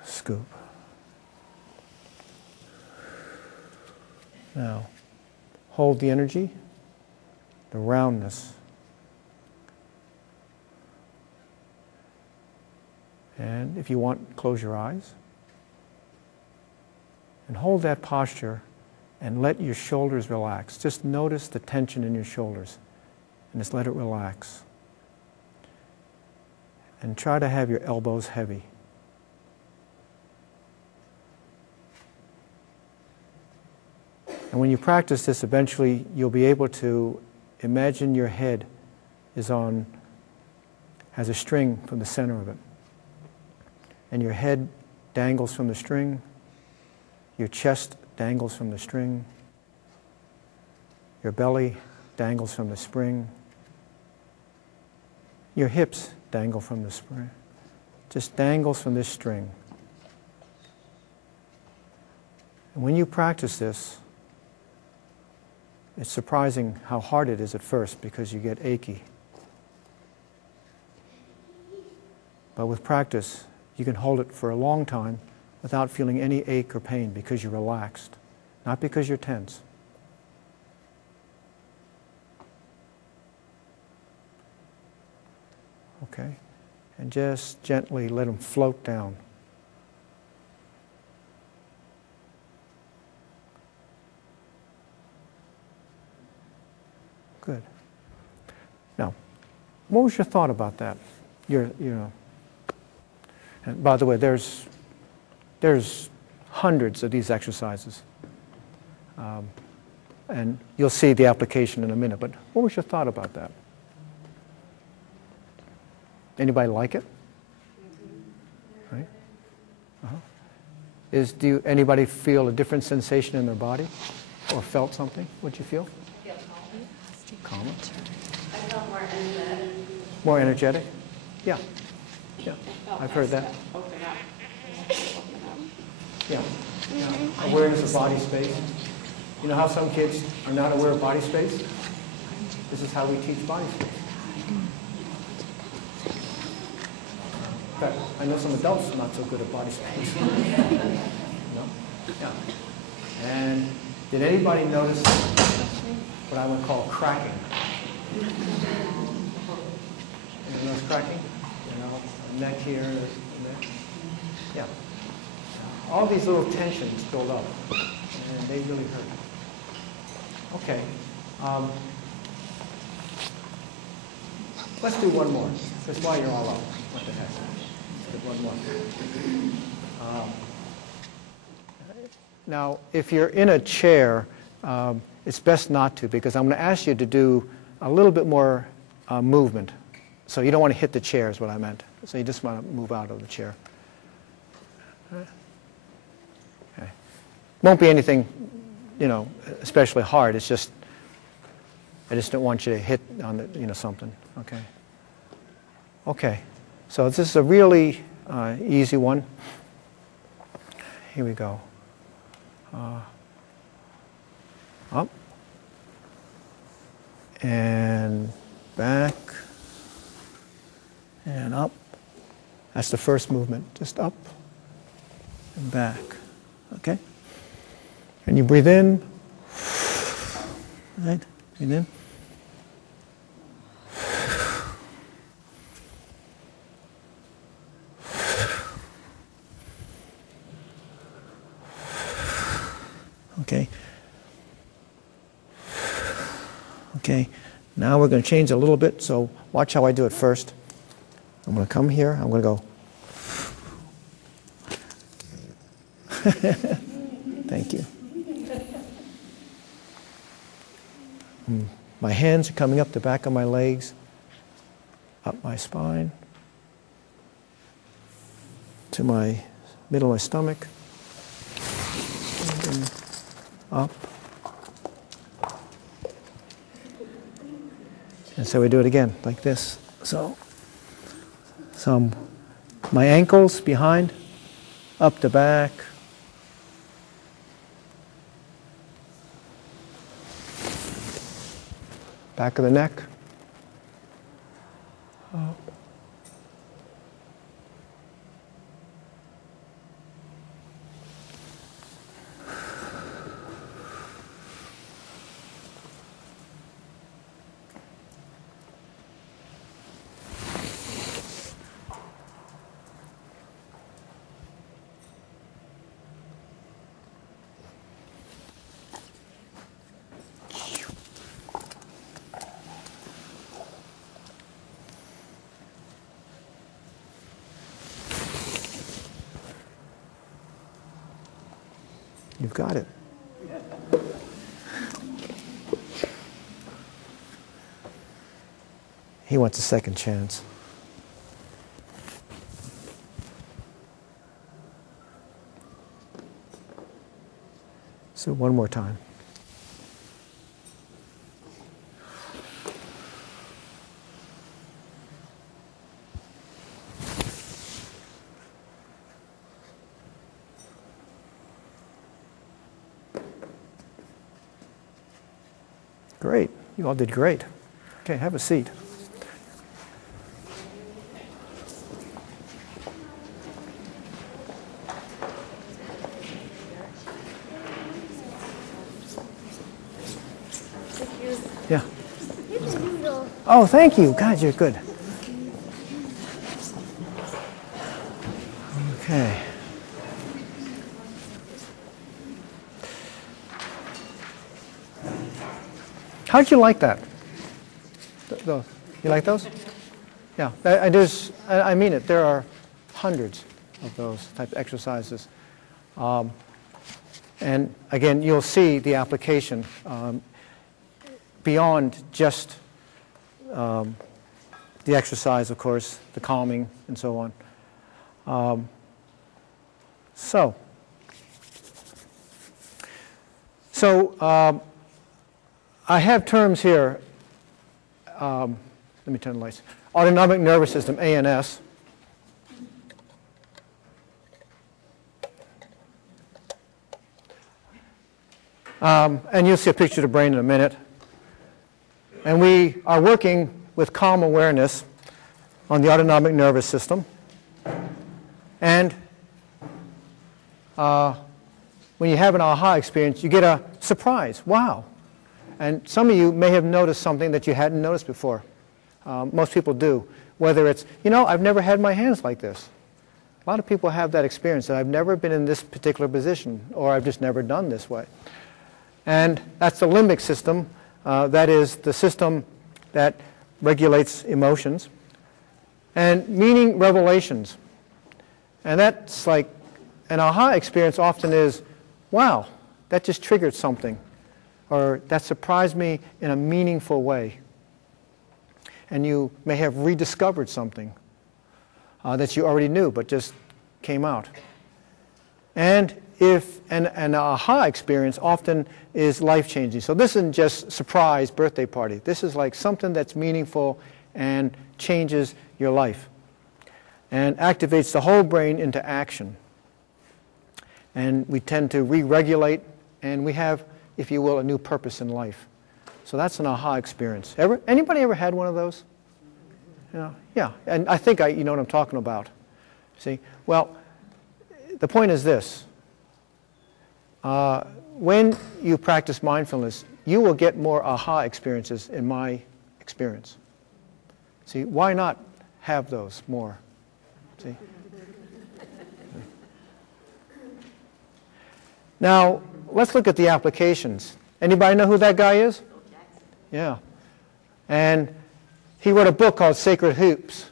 Scoop. Now, hold the energy, the roundness. And if you want, close your eyes. And hold that posture and let your shoulders relax. Just notice the tension in your shoulders and just let it relax. And try to have your elbows heavy. And when you practice this, eventually you'll be able to imagine your head has a string from the center of it. And your head dangles from the string, your chest dangles from the string, your belly dangles from the spring, your hips dangle from the spring. Just dangles from this string. And when you practice this, it's surprising how hard it is at first because you get achy. But with practice, you can hold it for a long time without feeling any ache or pain because you're relaxed, not because you're tense. Okay? And just gently let them float down. Good. Now, what was your thought about that? And by the way, there's hundreds of these exercises. And you'll see the application in a minute, but what was your thought about that? Anybody like it? Right? Uh-huh. Anybody feel a different sensation in their body? Or felt something? What'd you feel? I feel calmer. I felt more energetic. More energetic? Yeah. Yeah, I've heard that. Open up. Yeah. Yeah. Awareness of body space. You know how some kids are not aware of body space? This is how we teach body space. In fact, I know some adults are not so good at body space. No? Yeah. And did anybody notice what I would call cracking? Anyone notice cracking? You know, neck here, and there. Yeah. All these little tensions build up, and they really hurt. Okay. Let's do one more. That's why you're all up. What the heck? Let's do one more. Now, if you're in a chair, it's best not to, because I'm going to ask you to do a little bit more movement. So you don't want to hit the chair is what I meant. So you just want to move out of the chair. Okay. Won't be anything, you know, especially hard. It's just, I just don't want you to hit on the, you know, something. Okay. Okay. So this is a really easy one. Here we go. Up and back and up. That's the first movement. Just up and back. Okay? And you breathe in. Right? Breathe in. Okay. Okay. Now we're going to change a little bit, so watch how I do it first. I'm going to come here. I'm going to go. Thank you. My hands are coming up the back of my legs, up my spine, to my middle of my stomach, and then up. And so we do it again, like this. So my ankles behind, up the back. Back of the neck. Up. You've got it. He wants a second chance. So one more time. Great. You all did great. Okay, have a seat. Yeah. Oh, thank you. God, you're good. Okay. How'd you like that? Those. You like those? Yeah. I mean it. There are hundreds of those type of exercises. And again, you'll see the application beyond just the exercise, of course, the calming, and so on. So I have terms here let me turn the lights. Autonomic nervous system, ANS. And you'll see a picture of the brain in a minute. And we are working with calm awareness on the autonomic nervous system. And when you have an aha experience, you get a surprise. Wow. And some of you may have noticed something that you hadn't noticed before. Most people do. Whether it's, I've never had my hands like this. A lot of people have that experience, that I've never been in this particular position, or I've just never done this way. And that's the limbic system. That is the system that regulates emotions. And meaning revelations. And that's like, an aha experience often is, wow, that just triggered something. Or that surprised me in a meaningful way. And you may have rediscovered something that you already knew, but just came out. And if an aha experience often is life-changing. So this isn't just surprise birthday party. This is like something that's meaningful and changes your life and activates the whole brain into action. And we tend to re-regulate, and we have, if you will, a new purpose in life. So that's an aha experience. Anybody ever had one of those? Yeah, and I think you know what I'm talking about. See? Well, the point is this. When you practice mindfulness, you will get more aha experiences in my experience. See, why not have those more? See? Now, let's look at the applications. Anybody know who that guy is? Yeah. And he wrote a book called Sacred Hoops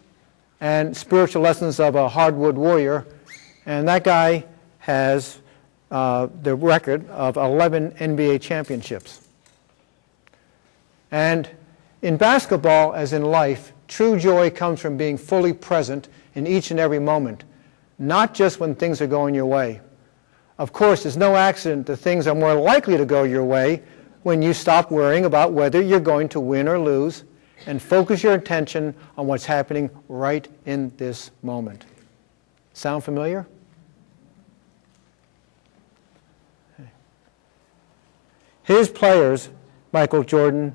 and Spiritual Lessons of a Hardwood Warrior. And that guy has the record of 11 NBA championships. And in basketball, as in life, true joy comes from being fully present in each and every moment, not just when things are going your way. Of course, it's no accident that things are more likely to go your way when you stop worrying about whether you're going to win or lose and focus your attention on what's happening right in this moment. Sound familiar? His players, Michael Jordan,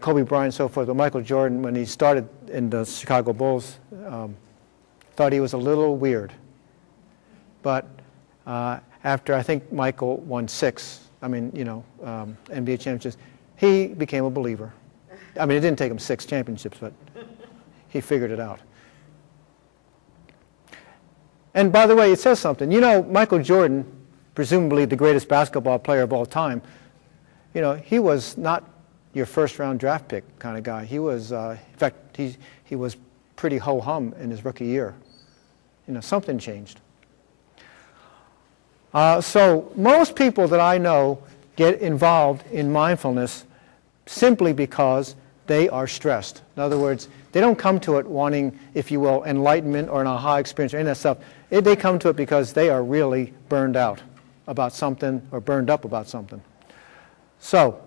Kobe Bryant and so forth, but Michael Jordan, when he started in the Chicago Bulls, thought he was a little weird. But after, I think, Michael won 6, NBA championships, he became a believer. I mean, it didn't take him 6 championships, but he figured it out. And by the way, it says something. Michael Jordan, presumably the greatest basketball player of all time, he was not your first-round draft pick kind of guy. He was, in fact, he was pretty ho-hum in his rookie year. Something changed. So most people that I know get involved in mindfulness simply because they are stressed. In other words, they don't come to it wanting, if you will, enlightenment or an aha experience or any of that stuff. They come to it because they are really burned out about something or burned up about something. So,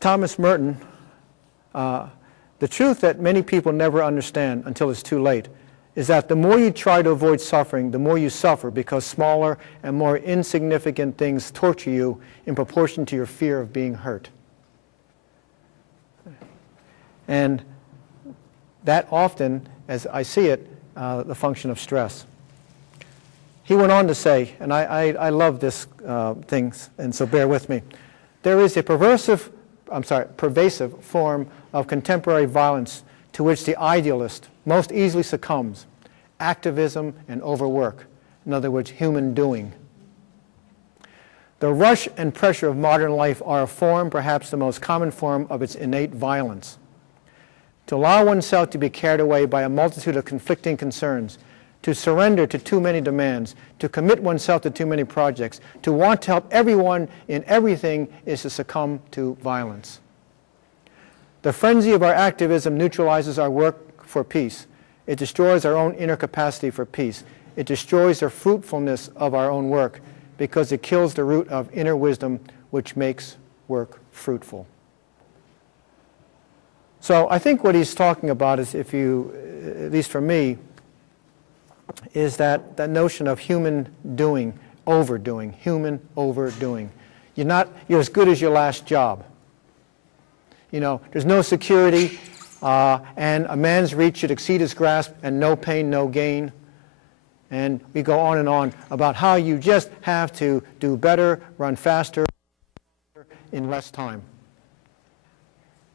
Thomas Merton, the truth that many people never understand until it's too late is that the more you try to avoid suffering, the more you suffer because smaller and more insignificant things torture you in proportion to your fear of being hurt. And that often, as I see it, the function of stress. He went on to say, and I love this thing, and so bear with me. There is a pervasive form of contemporary violence to which the idealist most easily succumbs: activism and overwork. In other words, human doing. The rush and pressure of modern life are a form, perhaps the most common form, of its innate violence. To allow oneself to be carried away by a multitude of conflicting concerns, to surrender to too many demands, to commit oneself to too many projects, to want to help everyone in everything is to succumb to violence. The frenzy of our activism neutralizes our work for peace. It destroys our own inner capacity for peace. It destroys the fruitfulness of our own work because it kills the root of inner wisdom which makes work fruitful. So I think what he's talking about is, if you, at least for me, is that notion of human doing, overdoing, human overdoing. You're as good as your last job. You know, there's no security, and a man's reach should exceed his grasp, and no pain, no gain. And we go on and on about how you just have to do better, run faster, in less time.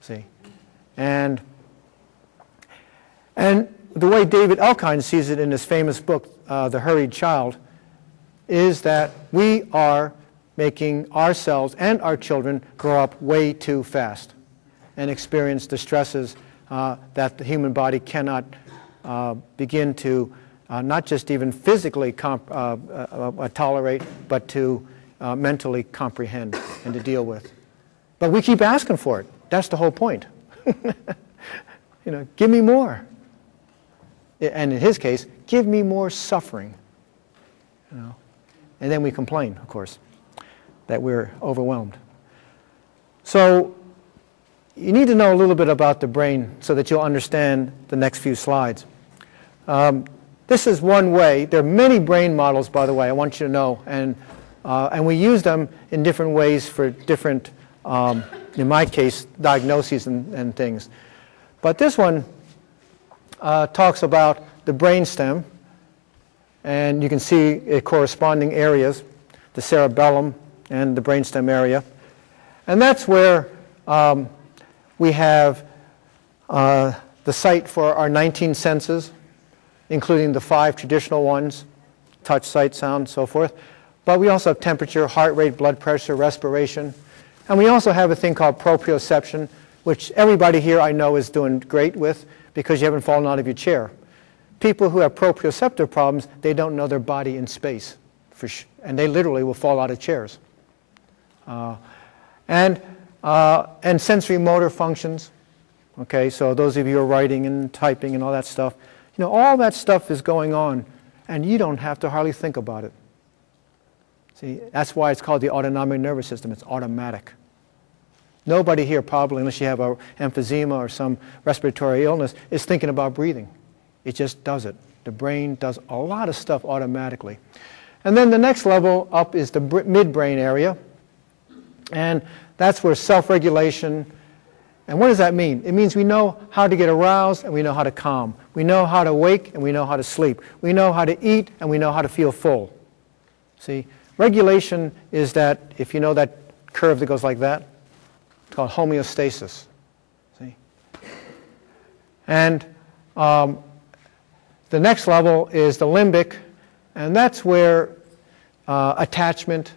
See? And the way David Elkind sees it in his famous book, The Hurried Child, is that we are making ourselves and our children grow up way too fast and experience the stresses that the human body cannot begin to not just even physically tolerate, but to mentally comprehend and to deal with. But we keep asking for it. That's the whole point. You know, give me more. And in his case, give me more suffering. You know, and then we complain, of course, that we're overwhelmed. So you need to know a little bit about the brain so that you'll understand the next few slides. This is one way. There are many brain models, by the way, I want you to know, and we use them in different ways for different, in my case, diagnoses and things. But this one talks about the brainstem, and you can see corresponding areas, the cerebellum and the brainstem area. And that's where we have the site for our 19 senses, including the 5 traditional ones, touch, sight, sound, so forth. But we also have temperature, heart rate, blood pressure, respiration. And we also have a thing called proprioception, which everybody here I know is doing great with because you haven't fallen out of your chair. People who have proprioceptive problems, they don't know their body in space, and they literally will fall out of chairs. And sensory motor functions. Okay, so those of you who are writing and typing and all that stuff, you know, all that stuff is going on, and you don't have to hardly think about it. See, that's why it's called the autonomic nervous system. It's automatic. Nobody here, probably, unless you have emphysema or some respiratory illness, is thinking about breathing. It just does it. The brain does a lot of stuff automatically. And then the next level up is the midbrain area, and that's where self-regulation. And what does that mean? It means we know how to get aroused and we know how to calm. We know how to wake and we know how to sleep. We know how to eat and we know how to feel full. See, regulation is that, if you know that curve that goes like that, it's called homeostasis. See? And the next level is the limbic, and that's where attachment,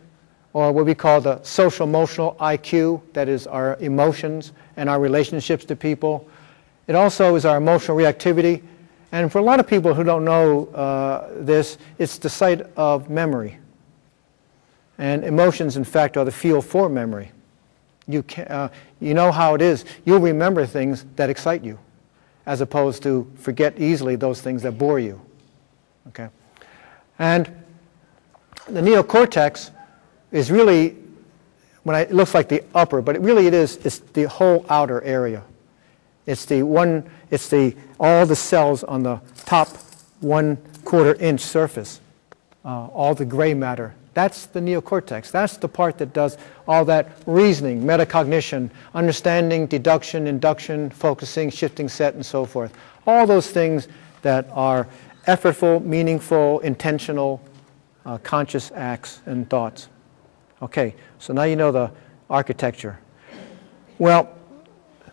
or what we call the social-emotional IQ, that is our emotions and our relationships to people. It also is our emotional reactivity. And for a lot of people who don't know this, it's the site of memory. And emotions, in fact, are the field for memory. You know how it is. You'll remember things that excite you, as opposed to forget easily those things that bore you. Okay? And the neocortex is really, it looks like the upper, but it's the whole outer area. It's all the cells on the top 1/4 inch surface, all the gray matter. That's the neocortex. That's the part that does all that reasoning, metacognition, understanding, deduction, induction, focusing, shifting set, and so forth. All those things that are effortful, meaningful, intentional, conscious acts and thoughts. Okay, so now you know the architecture. Well,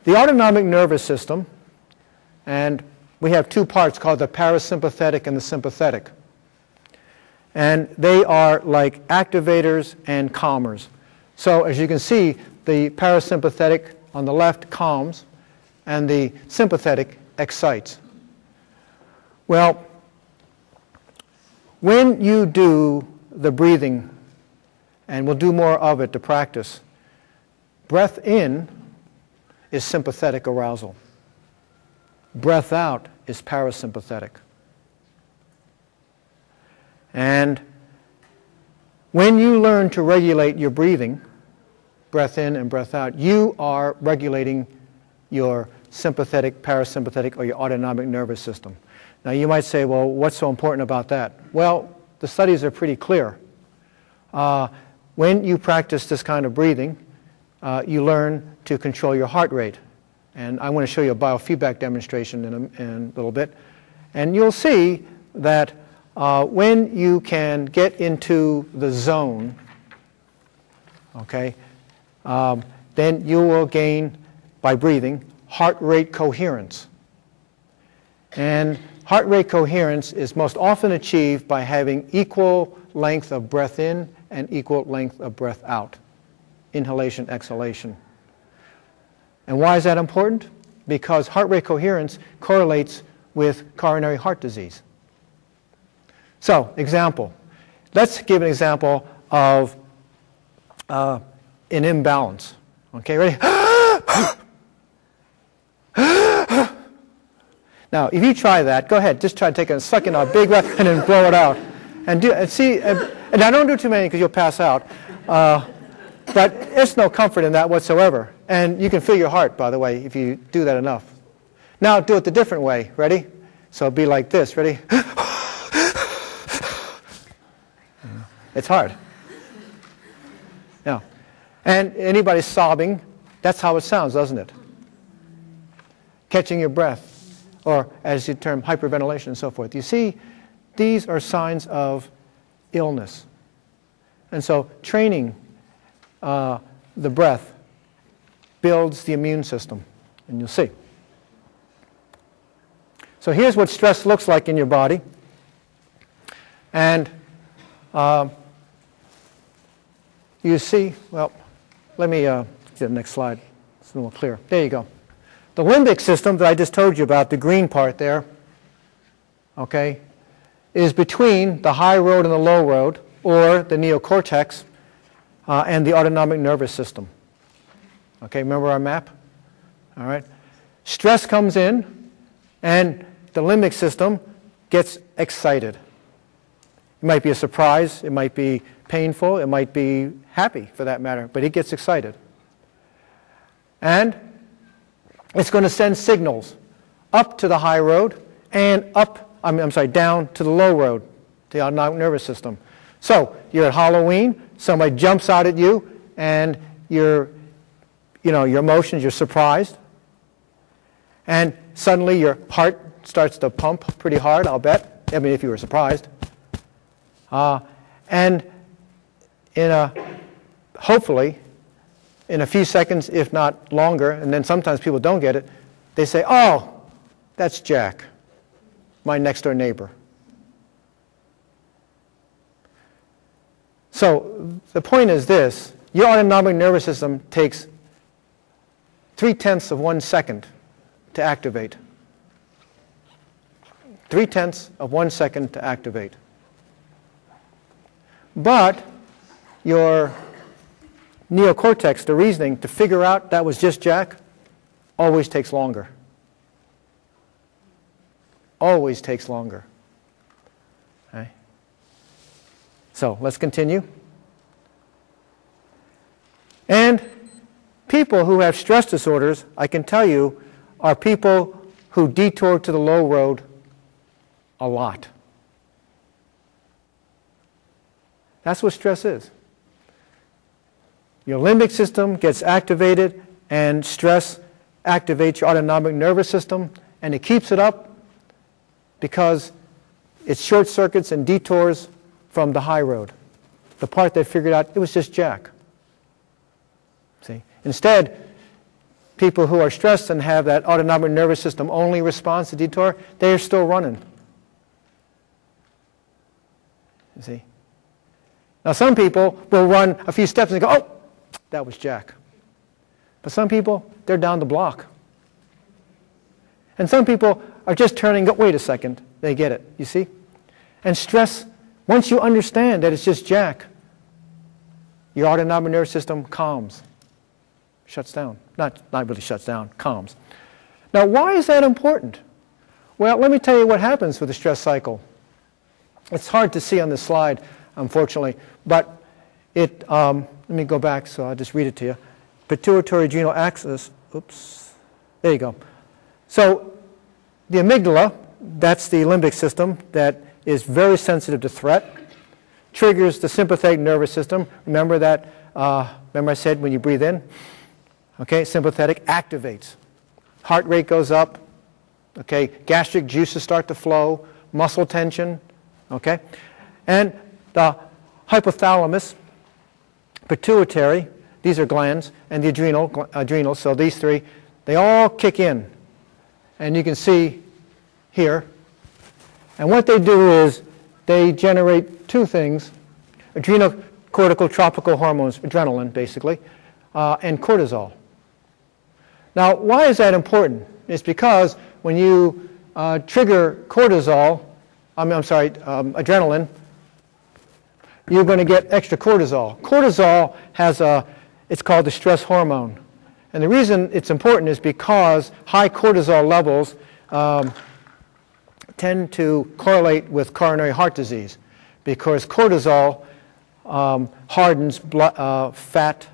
the autonomic nervous system, and we have 2 parts called the parasympathetic and the sympathetic. And they are like activators and calmers. So as you can see, the parasympathetic on the left calms, and the sympathetic excites. Well, when you do the breathing, and we'll do more of it to practice, breath in is sympathetic arousal. Breath out is parasympathetic. And when you learn to regulate your breathing, breath in and breath out, you are regulating your sympathetic, parasympathetic, or your autonomic nervous system. Now you might say, well, what's so important about that? Well, the studies are pretty clear. When you practice this kind of breathing, you learn to control your heart rate. And I want to show you a biofeedback demonstration in a little bit. And you'll see that when you can get into the zone, okay, then you will gain, by breathing, heart rate coherence. And heart rate coherence is most often achieved by having equal length of breath in and equal length of breath out. Inhalation, exhalation. And why is that important? Because heart rate coherence correlates with coronary heart disease. So, example. Let's give an example of an imbalance. Okay, ready? Now, if you try that, go ahead. Just try to take a suck in a big breath and then blow it out. And see. And I don't do too many because you'll pass out. But there's no comfort in that whatsoever. And you can feel your heart, by the way, if you do that enough. Now do it the different way. Ready? So it'll be like this. Ready? It's hard. Now, and anybody sobbing, that's how it sounds, doesn't it? Catching your breath, or as you term, hyperventilation and so forth. You see, these are signs of illness. And so training the breath builds the immune system, and you'll see. So here's what stress looks like in your body. And you see, well, let me get the next slide. It's a little clearer. There you go. The limbic system that I just told you about, the green part there, okay, is between the high road and the low road, or the neocortex, and the autonomic nervous system. Okay, remember our map? All right. Stress comes in, and the limbic system gets excited. It might be a surprise, it might be painful, it might be happy for that matter, but it gets excited. And it's going to send signals up to the high road and down to the low road, the autonomic nervous system. So you're at Halloween, somebody jumps out at you, and your emotions, you're surprised, and suddenly your heart starts to pump pretty hard, I'll bet. I mean, if you were surprised. And hopefully, in a few seconds, if not longer, and then sometimes people don't get it, they say, oh, that's Jack, my next door neighbor. So the point is this: your autonomic nervous system takes 0.3 of 1 second to activate. 0.3 of 1 second to activate. But your neocortex, the reasoning, to figure out that was just Jack, always takes longer. Always takes longer. Okay? So let's continue. And people who have stress disorders, I can tell you, are people who detour to the low road a lot. That's what stress is. Your limbic system gets activated, and stress activates your autonomic nervous system, and it keeps it up because it short circuits and detours from the high road, the part that figured out it was just Jack. See? Instead, people who are stressed and have that autonomic nervous system only response to detour, they are still running. You see? Now some people will run a few steps and go, oh, that was Jack. But some people, they're down the block. And some people are just turning, go, wait a second, they get it, you see? And stress, once you understand that it's just Jack, your autonomic nervous system calms, shuts down. Not really shuts down, calms. Now why is that important? Well, let me tell you what happens with the stress cycle. It's hard to see on this slide, unfortunately, but let me go back, so I'll just read it to you. Pituitary adrenal axis, oops, there you go. So the amygdala, that's the limbic system that is very sensitive to threat, triggers the sympathetic nervous system. Remember that, remember I said when you breathe in? Okay, sympathetic activates. Heart rate goes up, okay, gastric juices start to flow, muscle tension, okay? And the hypothalamus, pituitary, these are glands, and the adrenal, so these three, they all kick in. And you can see here. And what they do is they generate two things, adrenocortical tropical hormones, adrenaline basically, and cortisol. Now, why is that important? It's because when you trigger cortisol, adrenaline, you're going to get extra cortisol. Cortisol has it's called the stress hormone. And the reason it's important is because high cortisol levels tend to correlate with coronary heart disease, because cortisol hardens fat,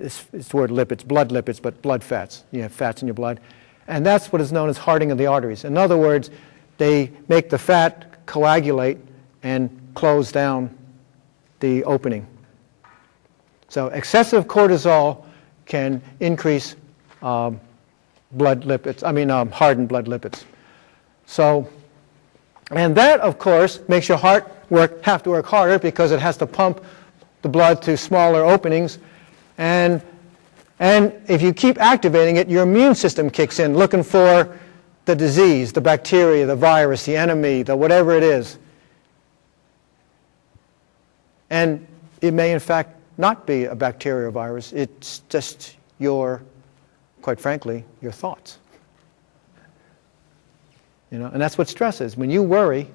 it's the word lipids, blood lipids, but blood fats. You have fats in your blood. And that's what is known as hardening of the arteries. In other words, they make the fat coagulate and close down the opening. So excessive cortisol can increase blood lipids, hardened blood lipids. So, and that, of course, makes your heart have to work harder because it has to pump the blood to smaller openings. And if you keep activating it, your immune system kicks in, looking for the disease, the bacteria, the virus, the enemy, the whatever it is. And it may, in fact, not be a bacteria or virus. It's just quite frankly, your thoughts. And that's what stress is. When you worry,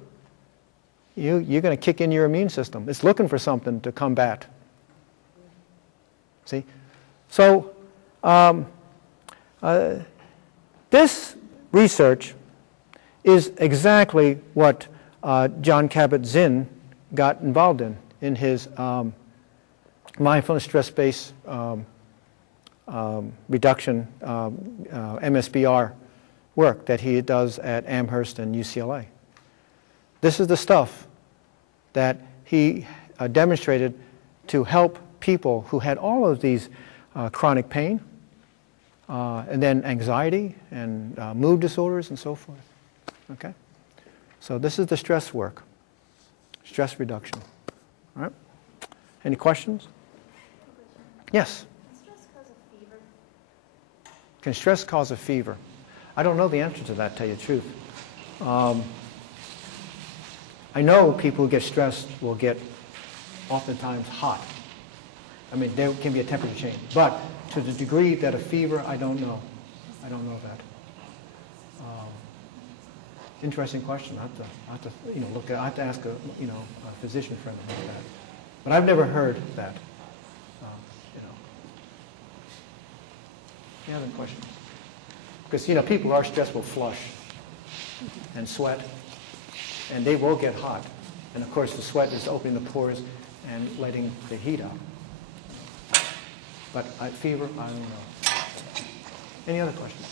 you're going to kick in your immune system. It's looking for something to combat. See? So this research is exactly what John Kabat-Zinn got involved in his mindfulness stress-based reduction, MSBR work that he does at Amherst and UCLA. This is the stuff that he demonstrated to help people who had all of these chronic pain, and then anxiety and mood disorders and so forth. Okay? So this is the stress work, stress reduction. All right? Any questions? Yes? Can stress cause a fever? Can stress cause a fever? I don't know the answer to that, to tell you the truth. I know people who get stressed will get oftentimes hot. I mean, there can be a temperature change. But to the degree that a fever, I don't know. I don't know that. Interesting question. I have to look at. I have to ask a physician friend about that. But I've never heard that. Any other questions? Because people who are stressed will flush and sweat, and they will get hot. And of course, the sweat is opening the pores and letting the heat out. But fever, I don't know. Any other questions?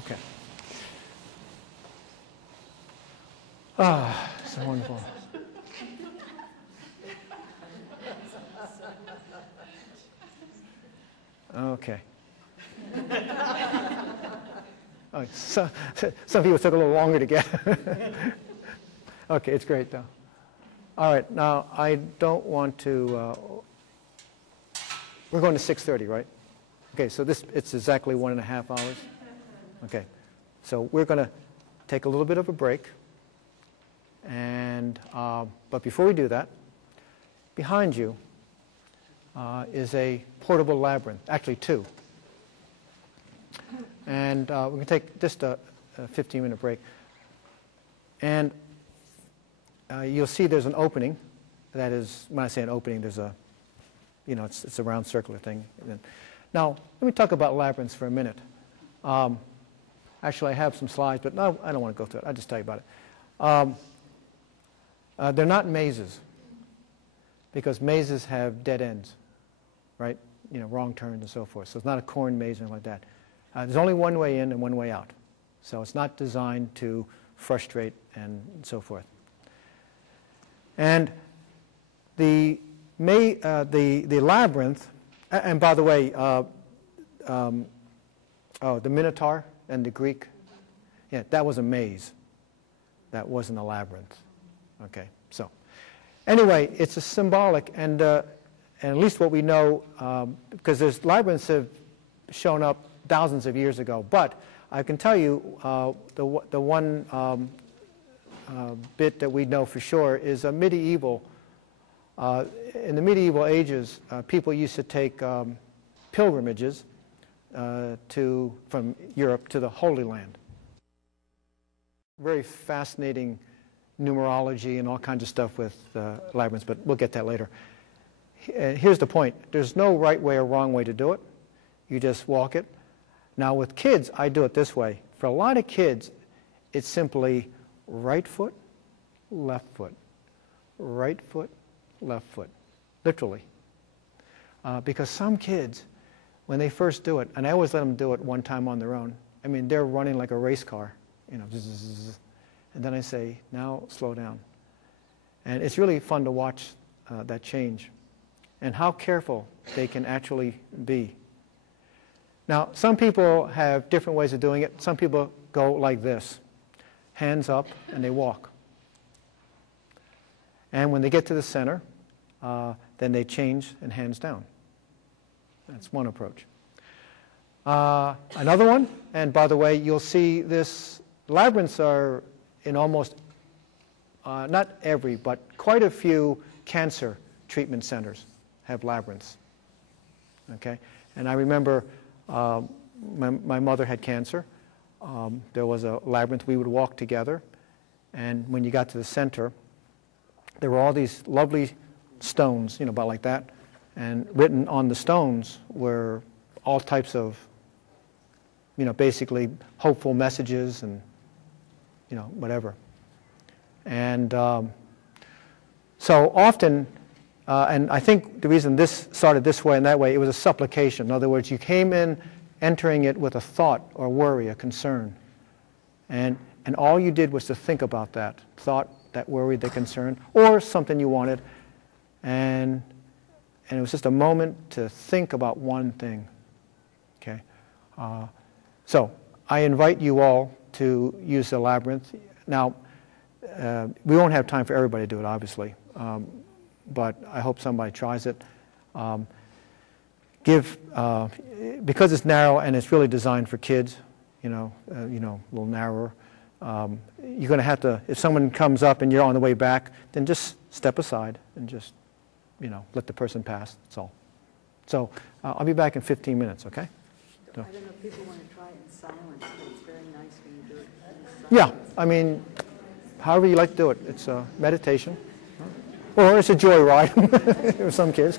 Okay. So wonderful. Okay. Oh, some people took a little longer to get. Okay, it's great though. All right, now I don't want to. We're going to 6:30, right? Okay, so it's exactly 1.5 hours. Okay, so we're going to take a little bit of a break, and but before we do that, behind you is a portable labyrinth, actually two. And we're going to take just a 15-minute break. And you'll see there's an opening. That is, when I say an opening, there's a, it's a round circular thing. Now, let me talk about labyrinths for a minute. Actually, I have some slides, but no, I don't want to go through it. I'll just tell you about They're not mazes, because mazes have dead ends, right? You know, wrong turns and so forth. So it's not a corn maze or anything like that. There's only one way in and one way out. So it's not designed to frustrate and so forth. And the labyrinth, and by the way, the Minotaur and the Greek, yeah, that was a maze. That wasn't a labyrinth. Okay, so anyway, it's a symbolic, and at least what we know, because there's labyrinths have shown up thousands of years ago, but I can tell you the one bit that we know for sure is a medieval. In the medieval ages, people used to take pilgrimages from Europe to the Holy Land. Very fascinating numerology and all kinds of stuff with labyrinths, but we'll get that later. Here's the point. There's no right way or wrong way to do it. You just walk it. Now with kids, I do it this way. For a lot of kids, it's simply right foot, left foot, right foot, left foot, literally. Because some kids, when they first do it, and I always let them do it one time on their own, I mean, they're running like a race car, you know, zzz, and then I say, now slow down. And it's really fun to watch that change and how careful they can actually be. Now, some people have different ways of doing it. Some people go like this, hands up, and they walk. And when they get to the center, then they change and hands down. That's one approach. Another one, and by the way, you'll see this, labyrinths are in almost, not every, but quite a few cancer treatment centers have labyrinths. Okay? And I remember my mother had cancer. There was a labyrinth. We would walk together, and when you got to the center, there were all these lovely stones, you know, about like that, and written on the stones were all types of, you know, basically hopeful messages and, you know, whatever. And so often, and I think the reason this started this way and that way, it was a supplication. In other words, you came in entering it with a thought or worry, a concern. And all you did was to think about that thought, that worry, the concern, or something you wanted. And it was just a moment to think about one thing. Okay? So I invite you all to use the labyrinth. Now, we won't have time for everybody to do it, obviously. But I hope somebody tries it. Because it's narrow and it's really designed for kids, a little narrower. You're going to have to, if someone comes up and you're on the way back, then just step aside and just, let the person pass. That's all. So I'll be back in 15 minutes, okay? So. I don't know if people want to try it in silence, but it's very nice when you do it in silence. Yeah, I mean, however you like to do it. It's a meditation. Or it's a joyride for some kids.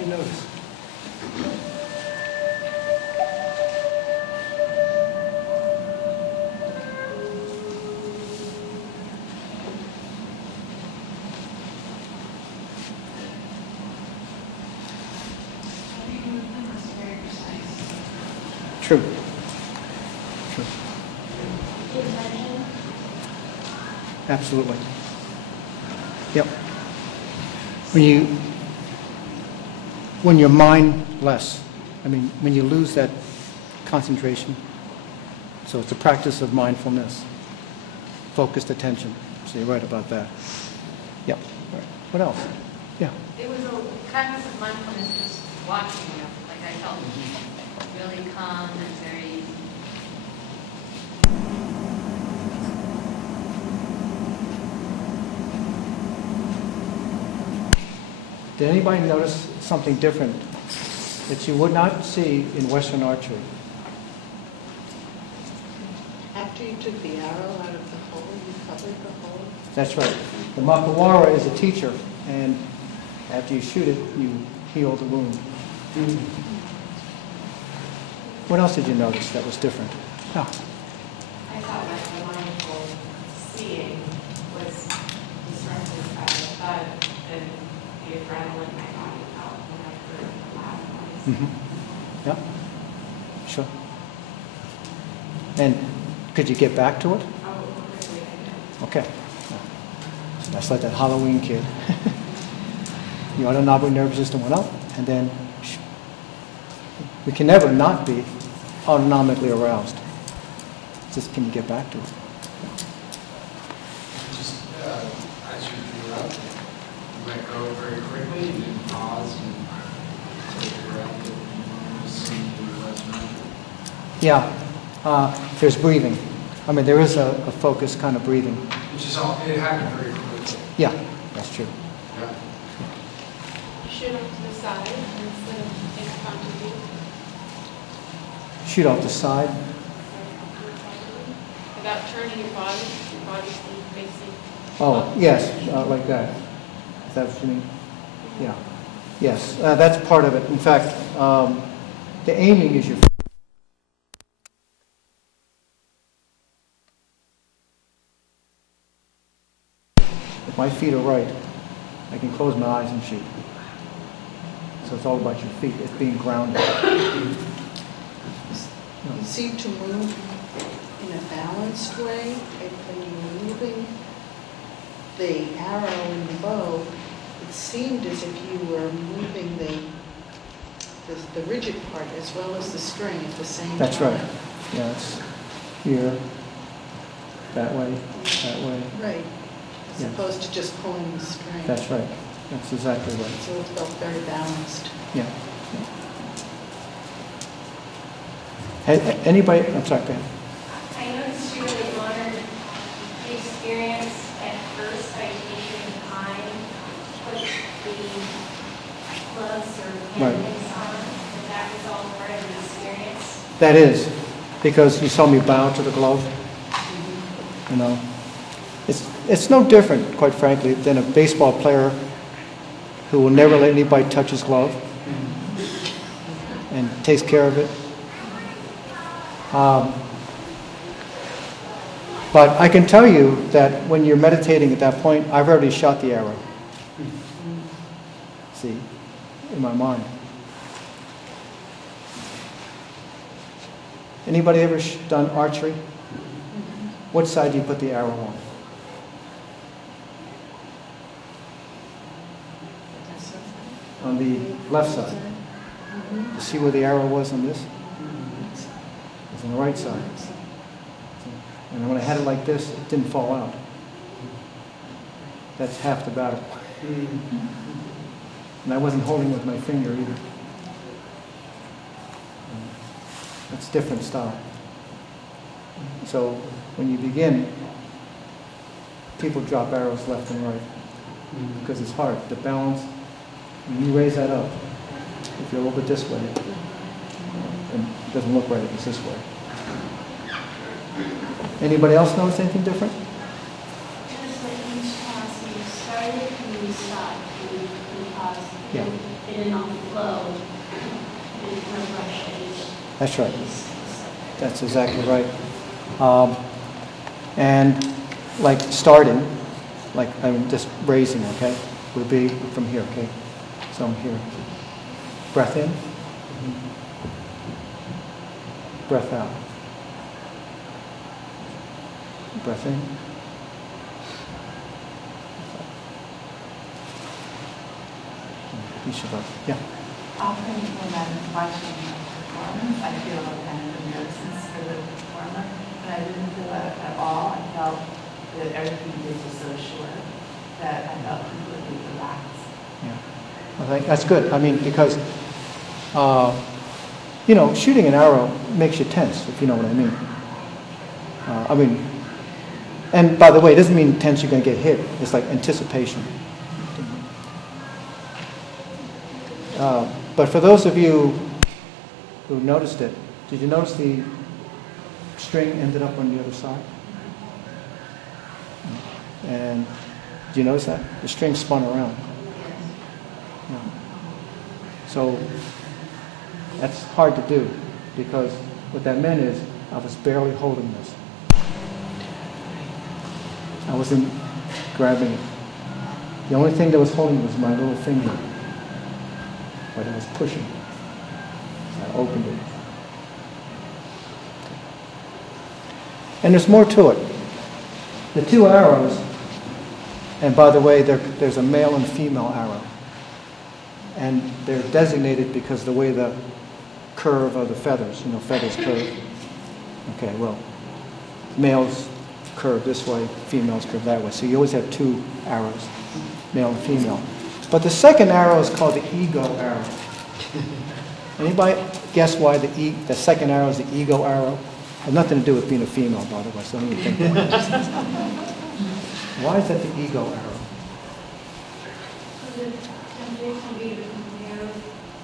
did you notice? True. True. Absolutely. Yep. When you're mindless, I mean, when you lose that concentration, so it's a practice of mindfulness, focused attention. So you're right about that. Yep. Right. What else? Yeah. It was a practice of mindfulness just watching you. Like I felt really calm and very. Did anybody notice something different that you would not see in Western archery? After you took the arrow out of the hole, you covered the hole? That's right. The Makawara is a teacher, and after you shoot it, you heal the wound. What else did you notice that was different? Yeah. I thought like the mindful seeing was disrupted by the thud and the adrenaline my body felt when I heard the loud noise. Mm-hmm. Yeah. Sure. And could you get back to it? Oh, quickly I did. Okay. So that's like that Halloween kid. Your autonomic nervous system went up, and then we can never not be autonomically aroused. It's just, can you get back to it? Just as you drew up, you let go very quickly, you didn't pause and take a breath that you seem to be less mindful. Yeah. There's breathing. I mean, there is a focused kind of breathing. Which is all, it happened very quickly. Yeah, that's true. Yeah. Shoot off to the side instead of in front of you. Shoot off the side. Without turning your body's facing. Oh, yes, like that. Is that what you mean? Yeah. Yes, that's part of it. In fact, the aiming is your. If my feet are right, I can close my eyes and shoot. So it's all about your feet. It's being grounded. You seem to move in a balanced way. And when you were moving the arrow in the bow, it seemed as if you were moving the rigid part as well as the string at the same time. That's right. Yeah, it's here, that way, that way. Right. As Yeah. opposed to just pulling the string. That's right. That's exactly right. So it felt very balanced. Yeah. Anybody, I'm sorry, go ahead. I noticed you really honored the experience at first by taking time to put the gloves or Right. handings on, that was all part of the experience. That is, because you saw me bow to the glove. You know, it's no different, quite frankly, than a baseball player who will never let anybody touch his glove and takes care of it. But I can tell you that when you're meditating at that point, I've already shot the arrow. See, in my mind. Anybody ever done archery? What side do you put the arrow on? On the left side. You see where the arrow was on this? It was on the right side. And when I had it like this, it didn't fall out. That's half the battle. And I wasn't holding with my finger either. That's different style. So when you begin, people drop arrows left and right because it's hard to balance. When you raise that up, if you're a little bit this way, and it doesn't look right if it's this way. Anybody else notice anything different? Just like each class you started, you stop and pause. Yeah. It didn't all flow. It didn't kind of rush at each. That's right. piece. That's exactly right. And like starting, like I'm just raising, okay, would be from here, okay? So I'm here. Breath in. Breath out. Breath in. You should breath. Yeah. Often when I'm watching a performance, I feel a kind of nervousness for the performer, but I didn't feel that at all. I felt that everything he did was so short that I felt completely relaxed. Yeah. I think that's good. I mean, because, you know, shooting an arrow makes you tense, if you know what I mean. And by the way, it doesn't mean tense you're going to get hit. It's like anticipation. But for those of you who noticed it, did you notice the string ended up on the other side? And did you notice that? The string spun around. Yeah. So that's hard to do because what that meant is I was barely holding this. I wasn't grabbing it. The only thing that was holding it was my little finger. But it was pushing. So I opened it. And there's more to it. The two arrows, and by the way, there's a male and female arrow. And they're designated because the way the curve of the feathers, you know, feathers curve. Okay, well, males curve this way, females curve that way. So you always have two arrows, male and female. But the second arrow is called the ego arrow. Anybody guess why the second arrow is the ego arrow? Has nothing to do with being a female, by the way, so don't even think that. Why is that the ego arrow? So the temptation be to compare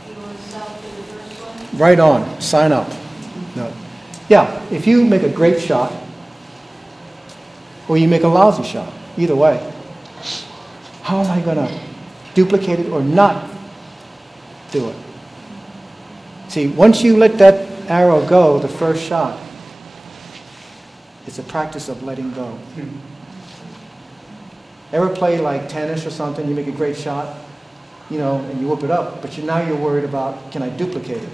yourself to the first one? Right on. Sign up. No. Yeah, if you make a great shot, or you make a lousy shot, either way, how am I going to duplicate it or not do it? See, once you let that arrow go, the first shot, it's a practice of letting go. Ever play like tennis or something, you make a great shot, you know, and you whoop it up, but now you're worried about, can I duplicate it?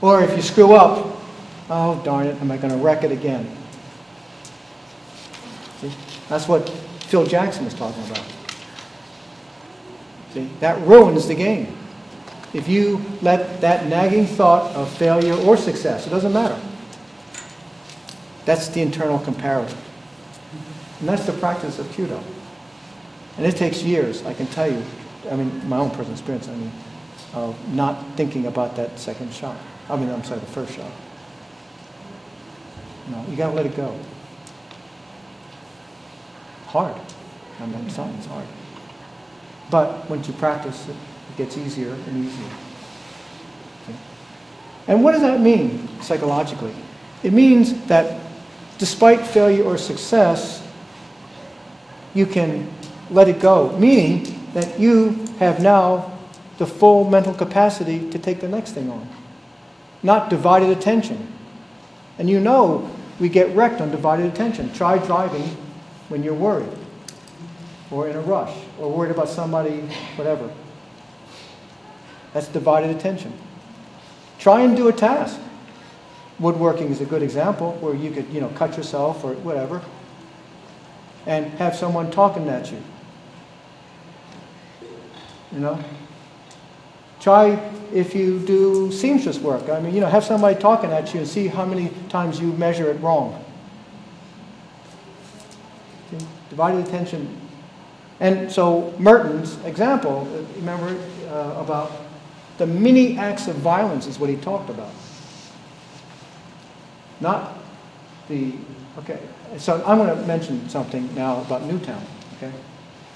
Or if you screw up, oh darn it, am I going to wreck it again? See? That's what Phil Jackson was talking about. See? That ruins the game. If you let that nagging thought of failure or success, it doesn't matter. That's the internal comparator. And that's the practice of Kyudo. And it takes years, I can tell you, I mean, my own personal experience, I mean, of not thinking about that second shot. I'm sorry, the first shot. No, you got to let it go. Hard. I'm telling you, it's hard. But once you practice, it gets easier and easier. Okay. And what does that mean psychologically? It means that despite failure or success, you can let it go, meaning that you have now the full mental capacity to take the next thing on. Not divided attention. And you know we get wrecked on divided attention. Try driving when you're worried, or in a rush, or worried about somebody, whatever. That's divided attention. Try and do a task. Woodworking is a good example where you could, you know, cut yourself or whatever, and have someone talking at you. You know? Try if you do seamstress work. I mean, you know, have somebody talking at you and see how many times you measure it wrong. Okay? Divided attention. And so Merton's example, remember about the mini acts of violence is what he talked about. Not the, okay. So I'm going to mention something now about Newtown, okay?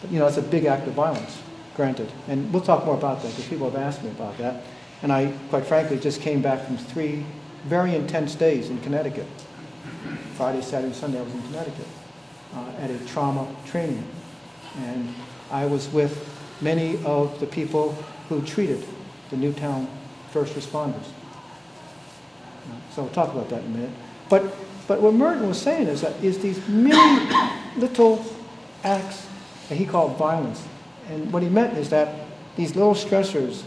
But, you know, it's a big act of violence, granted. And we'll talk more about that because people have asked me about that. And I, quite frankly, just came back from 3 very intense days in Connecticut. Friday, Saturday, Sunday, I was in Connecticut at a trauma training. And I was with many of the people who treated the Newtown first responders. So we'll talk about that in a minute. But what Merton was saying is that these many little acts that he called violence. And what he meant is that these little stressors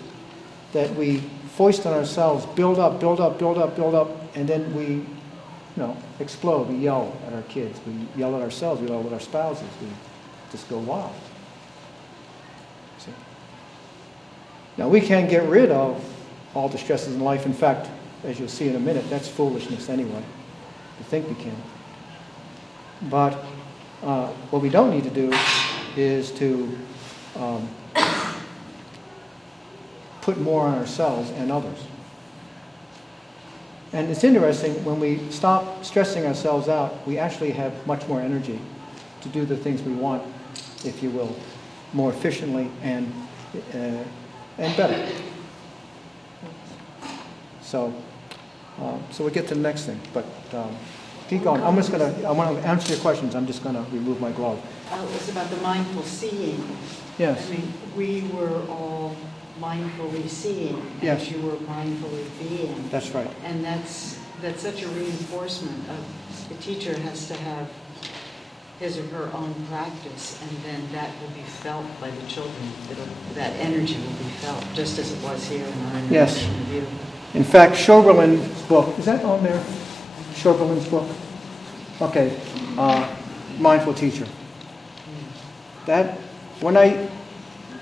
that we foist on ourselves build up, and then we explode. We yell at our kids. We yell at ourselves. We yell at our spouses. We just go wild. See? Now, we can't get rid of all the stresses in life. In fact, as you'll see in a minute, that's foolishness anyway, to think we can. But what we don't need to do is to put more on ourselves and others. And it's interesting, when we stop stressing ourselves out, we actually have much more energy to do the things we want, if you will, more efficiently and better. So we'll get to the next thing, but keep going. I want to answer your questions. I'm just going to remove my glove. It was about the mindful seeing. Yes. I mean, we were all mindfully seeing Yes. as you were mindfully being. That's right. And that's such a reinforcement of the teacher has to have his or her own practice, and then that will be felt by the children. That energy will be felt, just as it was here in our Yes. interaction with you. In fact, Schoberlin's book, is that on there? Schoberlin's book? Okay, Mindful Teacher. That, when I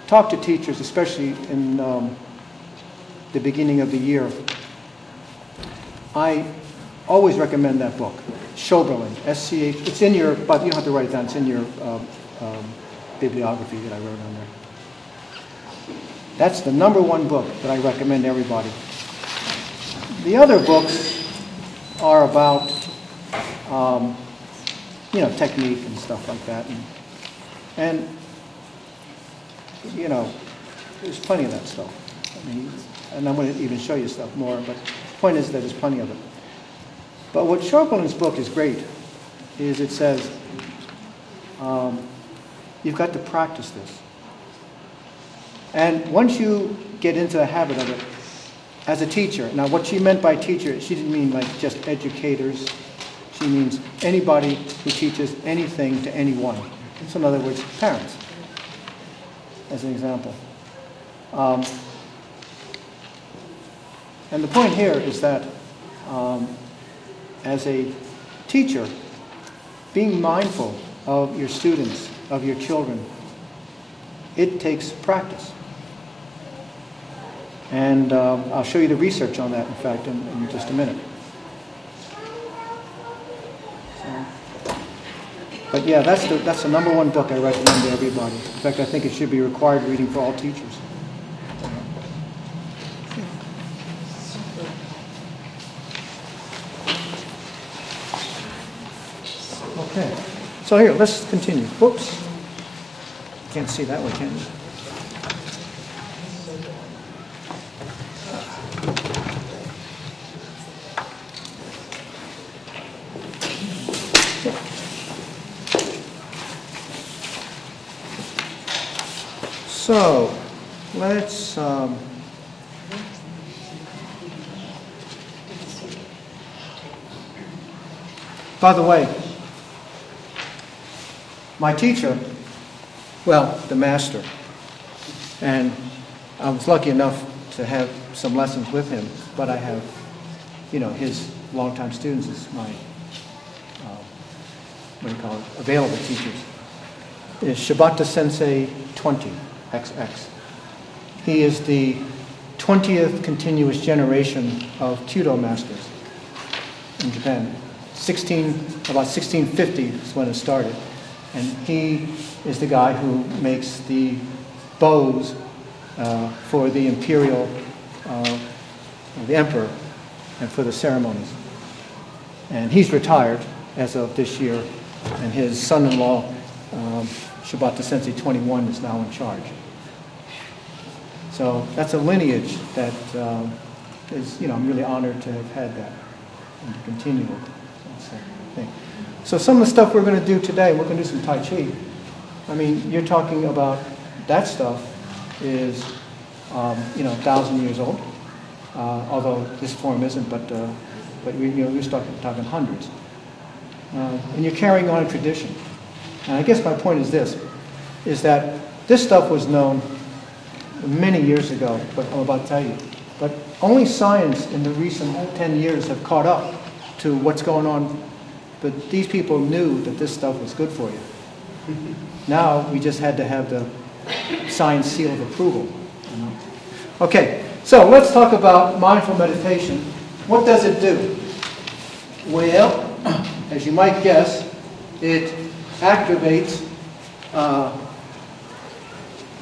talk to teachers, especially in the beginning of the year, I always recommend that book, Schoberlin, S-C-H, it's in your, but you don't have to write it down, it's in your bibliography that I wrote on there. That's the #1 book that I recommend to everybody. The other books are about, technique and stuff like that. And there's plenty of that stuff. I mean, and I'm going to even show you stuff more, but the point is that there's plenty of it. But what Schoberlin's book is great is it says, you've got to practice this. And once you get into the habit of it, as a teacher, now what she meant by teacher, she didn't mean like just educators. She means anybody who teaches anything to anyone. So in other words, parents, as an example. And the point here is that as a teacher, being mindful of your students, of your children, it takes practice. And I'll show you the research on that, in fact, in just a minute. But yeah, that's the #1 book I recommend to everybody. In fact, I think it should be required reading for all teachers. Okay, so here, let's continue. Whoops. Can't see that one, can you? So, let's by the way, my teacher, well, the master, and I was lucky enough to have some lessons with him, but I have, his longtime students as my, available teachers, is Shibata Sensei 20, XX. He is the 20th continuous generation of Kyudo masters in Japan. About 1650 is when it started. And he is the guy who makes the bows for the imperial, the emperor, and for the ceremonies. And he's retired as of this year, and his son-in-law, Shibata Sensei 21, is now in charge. So that's a lineage that is, I'm really honored to have had that and to continue it. That's the thing. So some of the stuff we're going to do today, we're going to do some Tai Chi. I mean, you're talking about that stuff is, 1,000 years old, although this form isn't, but we're talking hundreds. And you're carrying on a tradition. And I guess my point is this, is that this stuff was known many years ago, but I'm about to tell you. But only science in the recent 10 years have caught up to what's going on. But these people knew that this stuff was good for you. Now we just had to have the science seal of approval. Okay, so let's talk about mindful meditation. What does it do? Well, as you might guess, it activates,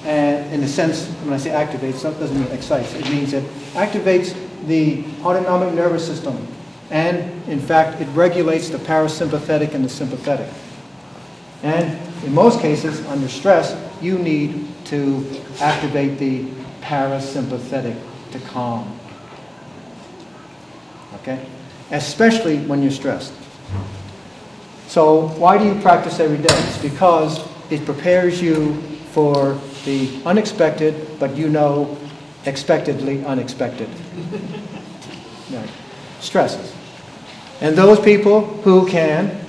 and in a sense, when I say activates, that doesn't mean excites. It means it activates the autonomic nervous system. And, in fact, it regulates the parasympathetic and the sympathetic. And in most cases, under stress, you need to activate the parasympathetic to calm. Okay? Especially when you're stressed. So why do you practice every day? It's because it prepares you for the unexpected, but expectedly unexpected. Right. Stresses. And those people who can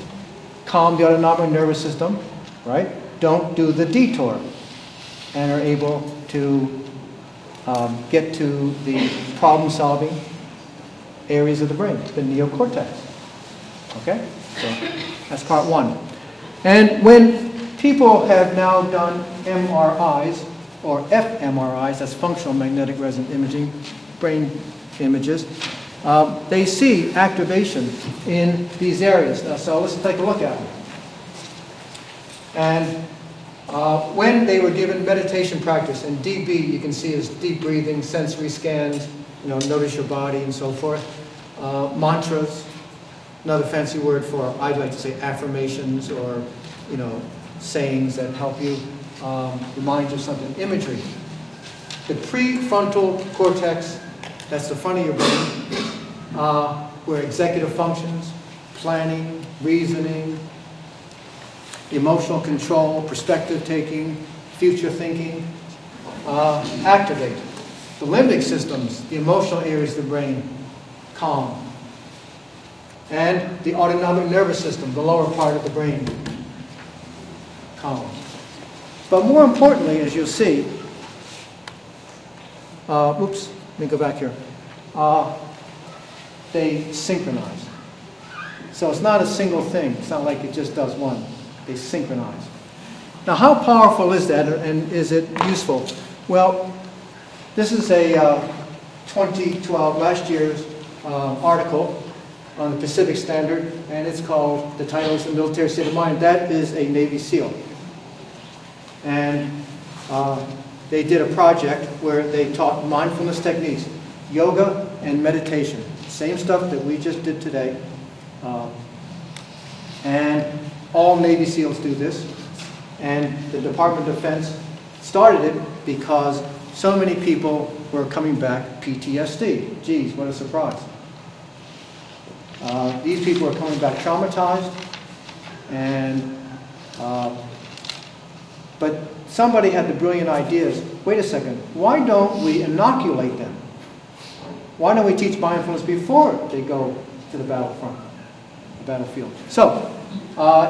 calm the autonomic nervous system, right, don't do the detour and are able to get to the problem-solving areas of the brain, the neocortex. Okay? So that's part one. And when people have now done MRIs, or fMRIs, that's functional magnetic resonance imaging, brain images, they see activation in these areas. So let's take a look at them. And when they were given meditation practice, and DB you can see is deep breathing, sensory scans, notice your body and so forth. Mantras, another fancy word for, I'd like to say, affirmations or, sayings that help you remind you of something. Imagery. The prefrontal cortex, that's the front of your brain, where executive functions, planning, reasoning, emotional control, perspective taking, future thinking, activate. The limbic systems, the emotional areas of the brain, calm. And the autonomic nervous system, the lower part of the brain, calm. But more importantly, as you'll see, oops, let me go back here. They synchronize. So it's not a single thing. It's not like it just does one. They synchronize. Now, how powerful is that, and is it useful? Well, this is a 2012, last year's article on the Pacific Standard, and it's called, the title is The Military State of Mind. That is a Navy SEAL. And they did a project where they taught mindfulness techniques, yoga and meditation. Same stuff that we just did today. And all Navy SEALs do this. And the Department of Defense started it because so many people were coming back PTSD. Geez, what a surprise. These people are coming back traumatized, and but somebody had the brilliant ideas. Wait a second, why don't we inoculate them? Why don't we teach mindfulness before they go to the battlefront, the battlefield? So,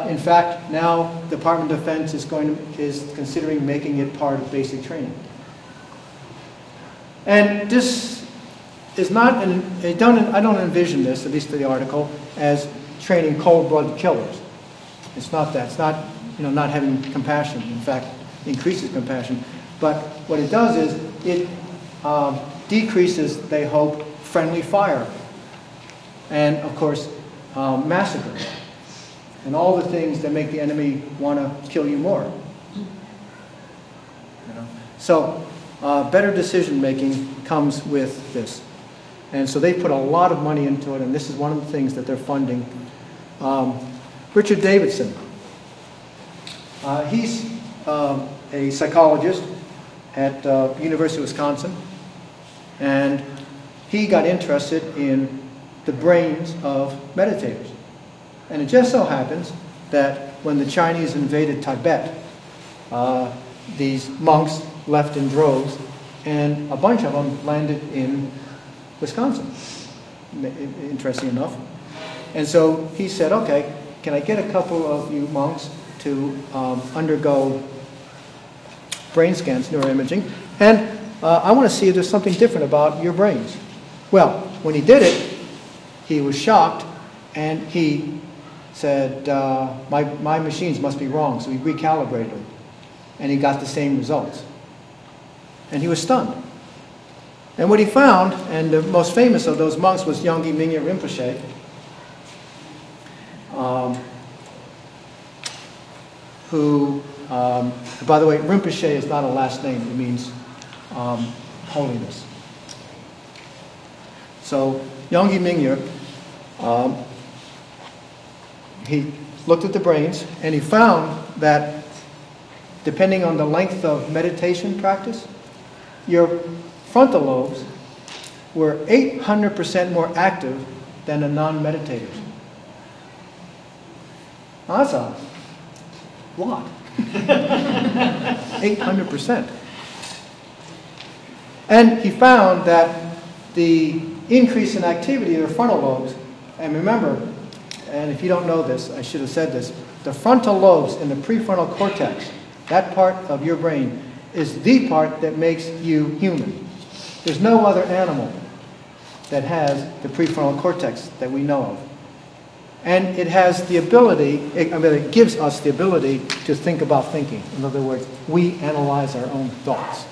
in fact, now the Department of Defense is considering making it part of basic training. And this is not, I don't envision this, at least in the article, as training cold-blooded killers. It's not that. It's not, not having compassion. In fact, increases compassion. But what it does is it decreases, they hope, friendly fire. And, of course, massacre. And all the things that make the enemy want to kill you more. So, better decision-making comes with this. And so they put a lot of money into it, and this is one of the things that they're funding. Richard Davidson. He's a psychologist at University of Wisconsin, and he got interested in the brains of meditators. And it just so happens that when the Chinese invaded Tibet these monks left in droves, and a bunch of them landed in Wisconsin, interesting enough. And so he said, okay, can I get a couple of you monks to undergo brain scans, neuroimaging, and I want to see if there's something different about your brains. Well, when he did it, he was shocked, and he said, my machines must be wrong, so he recalibrated them, and he got the same results. And he was stunned. And what he found, and the most famous of those monks was Yongey Mingye Rinpoche, who, by the way, Rinpoche is not a last name, it means holiness. So Yongey Mingye, he looked at the brains, and he found that depending on the length of meditation practice, your frontal lobes were 800% more active than the non-meditators. Now that's a lot. 800%. And he found that the increase in activity of the frontal lobes, and remember, and if you don't know this, I should have said this, the frontal lobes in the prefrontal cortex, that part of your brain, is the part that makes you human. There's no other animal that has the prefrontal cortex that we know of. And it has the ability, it gives us the ability to think about thinking. In other words, we analyze our own thoughts.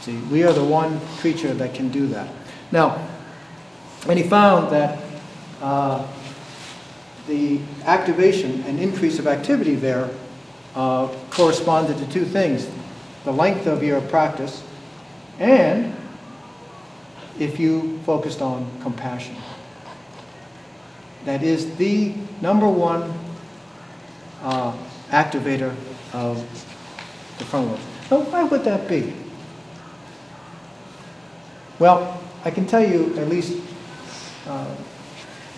See, we are the one creature that can do that. Now, and he found that the activation and increase of activity there corresponded to two things: the length of your practice, and if you focused on compassion. That is the number one activator of the frontal lobe. Now, why would that be? Well, I can tell you at least,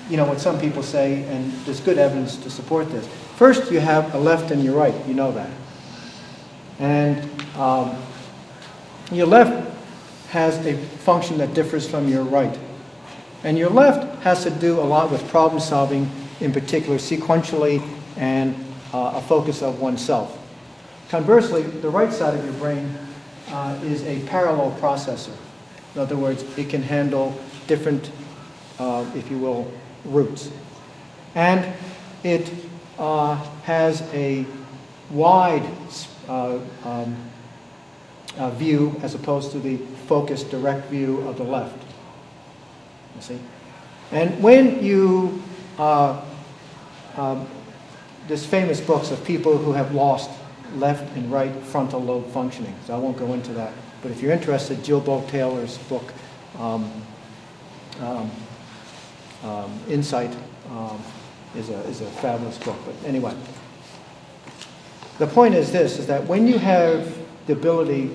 what some people say, and there's good evidence to support this. First, you have a left and your right. You know that. And your left has a function that differs from your right. And your left has to do a lot with problem solving, in particular sequentially, and a focus of oneself. Conversely, the right side of your brain is a parallel processor. In other words, it can handle different, if you will, routes. And it has a wide view as opposed to the focused, direct view of the left. You see? And when you, there's famous books of people who have lost left and right frontal lobe functioning, so I won't go into that. But if you're interested, Jill Bogue Taylor's book, Insight, is a fabulous book. But anyway, the point is this, is that when you have the ability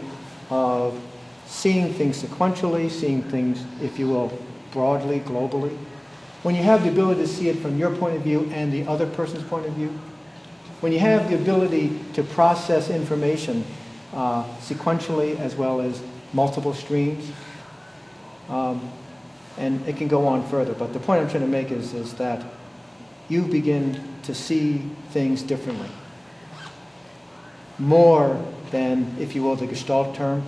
of seeing things sequentially, seeing things, if you will, broadly, globally, when you have the ability to see it from your point of view and the other person's point of view, when you have the ability to process information sequentially as well as multiple streams, and it can go on further, but the point I'm trying to make is that you begin to see things differently. More than, if you will, the Gestalt term.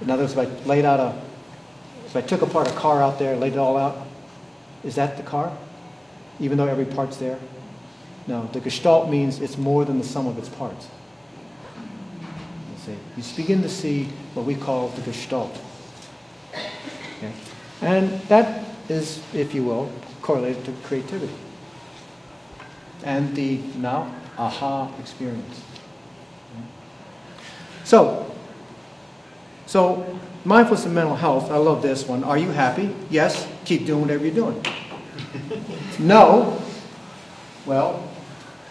In other words, if I took apart a car out there, laid it all out, is that the car? Even though every part's there? No, the Gestalt means it's more than the sum of its parts. You begin to see what we call the Gestalt. Okay? And that is, if you will, correlated to creativity and the now aha experience. So mindfulness and mental health, I love this one. Are you happy? Yes. Keep doing whatever you're doing. No. Well,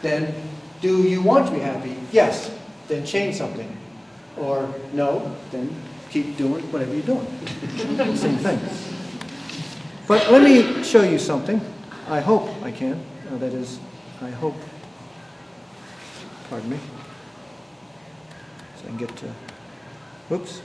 then do you want to be happy? Yes. Then change something. Or no, then keep doing whatever you're doing. Same thing. But let me show you something. I hope I can. That is, I hope, pardon me. So I can get to, whoops,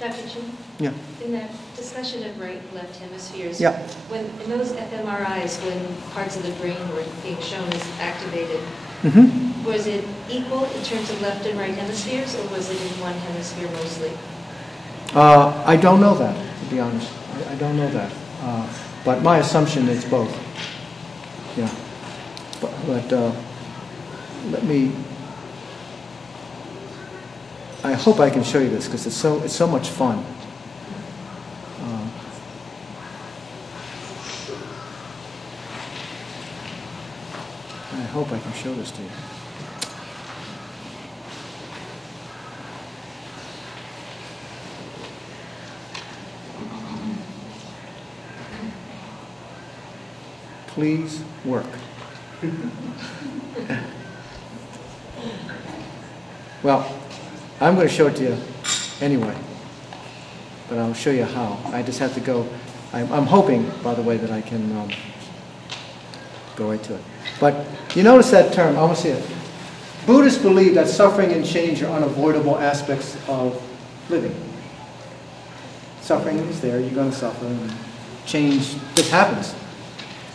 Dr. Chin, yeah, in that discussion of right and left hemispheres, yeah. when in those fMRIs, when parts of the brain were being shown as activated, Mm-hmm. was it equal in terms of left and right hemispheres, or was it in one hemisphere mostly? I don't know that, to be honest. I don't know that. But my assumption is both. Yeah. But let me, I hope I can show you this because it's so much fun. I hope I can show this to you. Please work. Well, I'm going to show it to you anyway, but I'll show you how. I just have to go. I'm hoping, by the way, that I can go right to it. But you notice that term, I want to see it. Buddhists believe that suffering and change are unavoidable aspects of living. Suffering is there, you're going to suffer, and change just happens.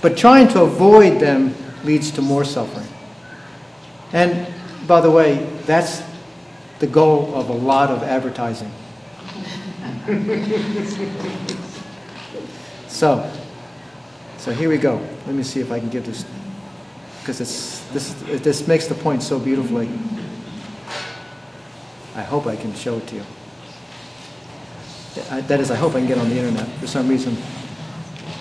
But trying to avoid them leads to more suffering. And by the way, that's the goal of a lot of advertising. So here we go. Let me see if I can get this, because this makes the point so beautifully. I hope I can show it to you. That is, I hope I can get on the internet for some reason.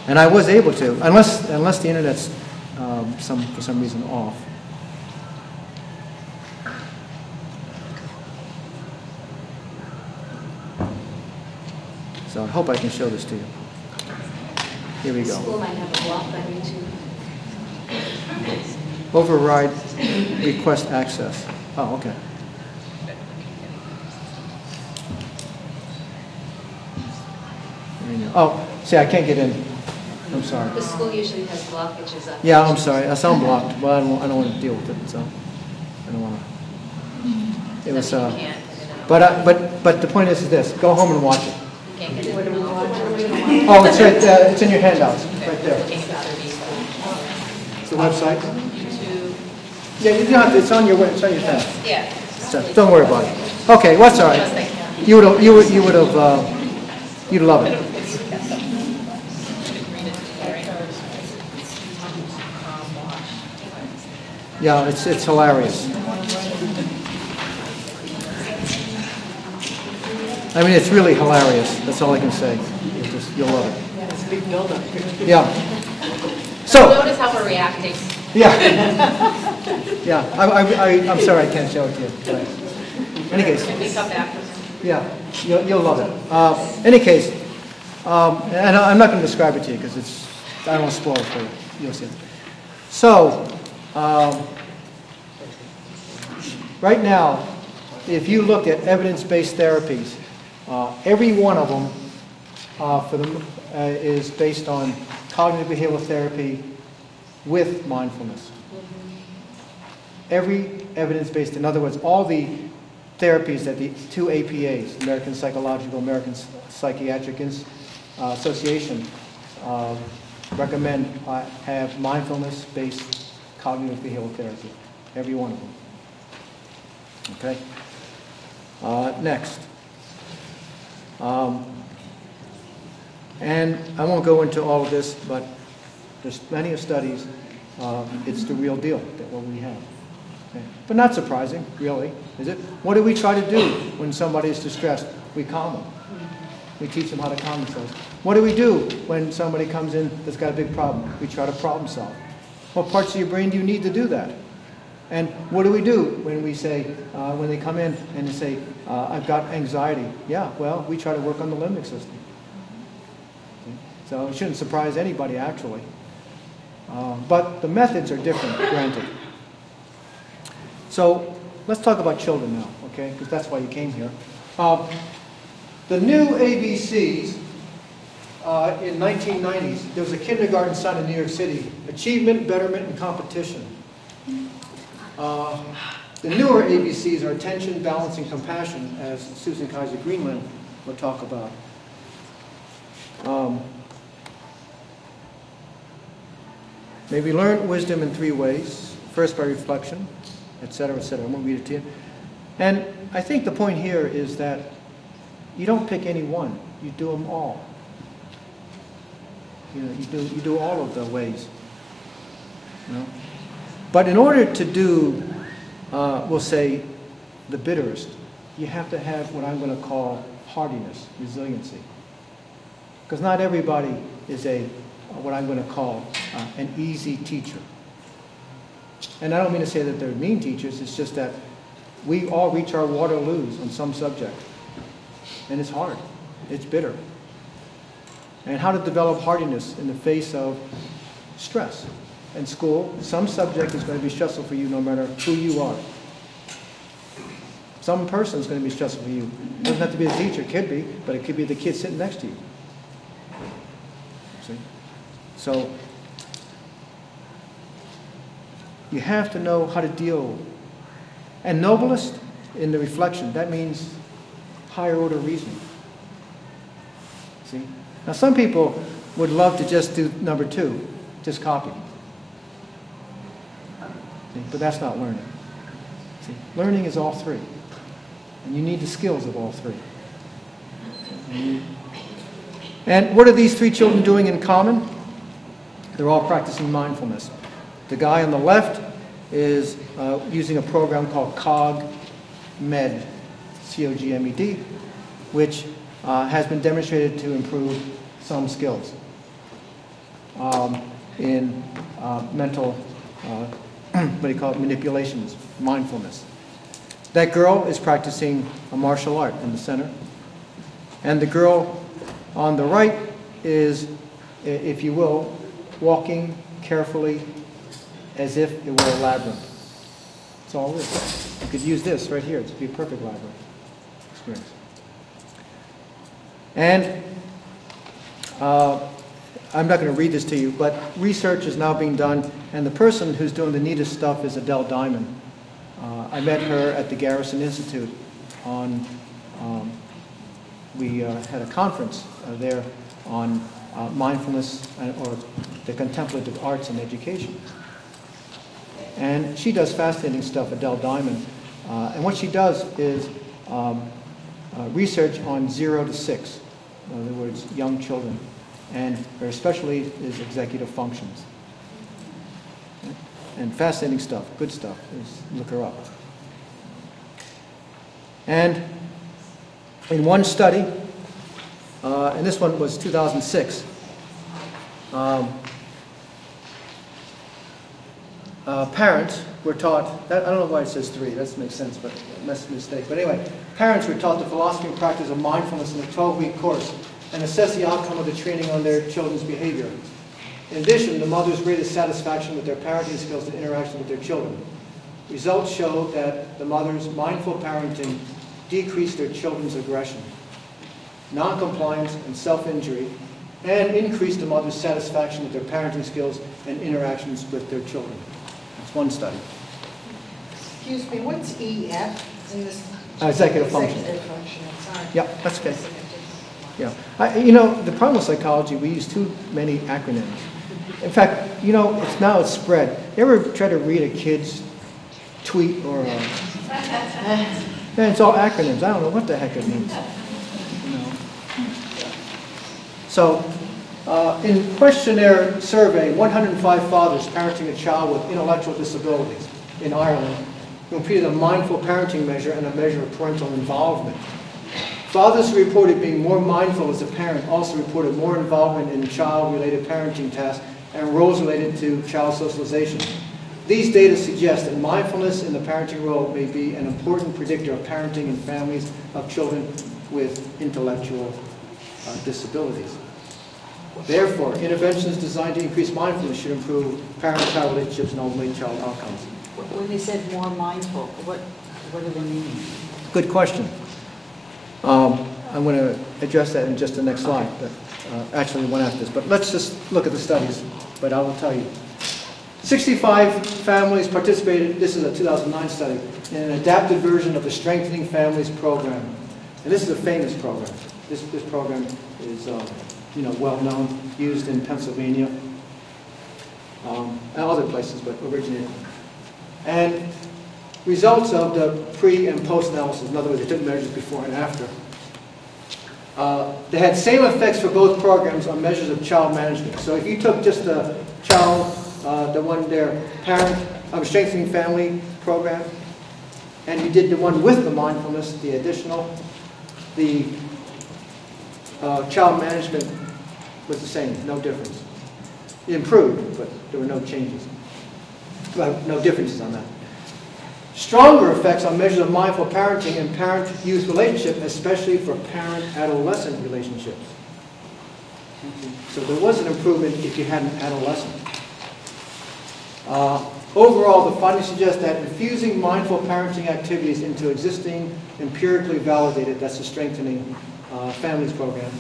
And I was able to, unless the internet's for some reason off. So I hope I can show this to you. Here we The go. school might have a block on YouTube. Override request access. Oh, okay. Oh, see, I can't get in. I'm sorry. The school usually has blockages on. Yeah, I'm sorry. I sound blocked. Well, I don't want to deal with it, so I don't want to. It was. But the point is this: go home and watch it. You can't get it. Oh, it's right. It's in your handouts, right there. It's the website. Yeah, you don't have to, it's on your thing. Yeah. So don't worry about it. Okay, what's all right? You'd love it. Yeah, it's hilarious. I mean, it's really hilarious. That's all I can say. You'll love it. It's a big buildup. Yeah. So. Notice how we're reacting. Yeah. Yeah. I'm sorry I can't show it to you. But in any case. Can we come back? Yeah. You'll love it. Any case, and I'm not going to describe it to you because I don't want to spoil it for you. You'll see it. So. Right now, if you look at evidence-based therapies, every one of them is based on cognitive behavioral therapy with mindfulness. Every evidence-based, in other words, all the therapies that the two APAs, American Psychological, American Psychiatric Association, recommend have mindfulness-based cognitive behavioral therapy. Every one of them. Okay. Next. And I won't go into all of this, but there's plenty of studies. It's the real deal, that what we have. Okay. But not surprising, really, is it? What do we try to do when somebody is distressed? We calm them. We teach them how to calm themselves. What do we do when somebody comes in that's got a big problem? We try to problem solve. What parts of your brain do you need to do that? And what do we do when we say, when they come in and they say, I've got anxiety? Yeah, well, we try to work on the limbic system. So it shouldn't surprise anybody, actually. But the methods are different, granted. So let's talk about children now, okay? Because that's why you came here. The new ABCs in 1990s, there was a kindergarten sign in New York City: achievement, betterment, and competition. The newer ABCs are attention, balance, and compassion, as Susan Kaiser Greenland will talk about. May we learn wisdom in 3 ways. First, by reflection, etc., etc. I won't read it to you. And I think the point here is that you don't pick any one. You do them all. You know, you do all of the ways. You know? But in order to do, we'll say, the bitterest, you have to have what I'm going to call hardiness, resiliency. Because not everybody is what I'm going to call an easy teacher. And I don't mean to say that they're mean teachers, it's just that we all reach our Waterloos on some subject. And it's hard. It's bitter. And how to develop hardiness in the face of stress. In school, some subject is going to be stressful for you no matter who you are. Some person is going to be stressful for you. It doesn't have to be the teacher, it could be, but it could be the kid sitting next to you. See? So, you have to know how to deal. And noblest in the reflection, that means higher order reasoning. See? Now some people would love to just do number 2, just copy. See? But that's not learning. See? Learning is all 3. And you need the skills of all 3. And what are these 3 children doing in common? They're all practicing mindfulness. The guy on the left is using a program called COGMED, C-O-G-M-E-D, which has been demonstrated to improve some skills in mental, what do you call it, manipulations, mindfulness. That girl is practicing a martial art in the center. And the girl on the right is, if you will, walking carefully as if it were a labyrinth. That's all it is. You could use this right here. It would be a perfect labyrinth experience. And I'm not going to read this to you, but research is now being done, and the person who's doing the neatest stuff is Adele Diamond. I met her at the Garrison Institute on, we had a conference there on mindfulness or the contemplative arts in education. And she does fascinating stuff, Adele Diamond. And what she does is research on 0 to 6, in other words, young children. And her specialty is executive functions. And fascinating stuff, good stuff. Look her up. And in one study, and this one was 2006, parents were taught, I don't know why it says 3, that makes sense, but that's a mistake. But anyway, parents were taught the philosophy and practice of mindfulness in a 12-week course and assess the outcome of the training on their children's behavior. In addition, the mothers rated satisfaction with their parenting skills and interaction with their children. Results showed that the mothers' mindful parenting decreased their children's aggression, non-compliance, and self-injury, and increased the mother's satisfaction with their parenting skills and interactions with their children. That's one study. Excuse me, what's EF in this? Executive function. Executive function, sorry. Yeah, that's okay. Yeah. You know, the problem with psychology, we use too many acronyms. In fact, you know, it's spread. You ever try to read a kid's tweet or it's all acronyms. I don't know what the heck it means. You know. So, in questionnaire survey, 105 fathers parenting a child with intellectual disabilities in Ireland completed a mindful parenting measure and a measure of parental involvement. Fathers who reported being more mindful as a parent also reported more involvement in child-related parenting tasks and roles related to child socialization. These data suggest that mindfulness in the parenting role may be an important predictor of parenting in families of children with intellectual disabilities. Therefore, interventions designed to increase mindfulness should improve parent-child relationships and ultimately child outcomes. When they said more mindful, what do they mean? Good question. I'm going to address that in just the next slide, but actually one after this. But let's just look at the studies, but I will tell you. 65 families participated, this is a 2009 study, in an adapted version of the Strengthening Families program. And this is a famous program. This program is well known, used in Pennsylvania and other places, but originated. And results of the pre and post analysis, in other words, they took measures before and after. They had same effects for both programs on measures of child management. So if you took just the child, the one there, Strengthening Family program, and you did the one with the mindfulness, the additional, the child management was the same, no difference. It improved, but there were no changes. Well, no differences on that. Stronger effects on measures of mindful parenting and parent-youth relationship, especially for parent-adolescent relationships. So there was an improvement if you had an adolescent. Overall, the findings suggest that infusing mindful parenting activities into existing empirically validated, that's the Strengthening Families program,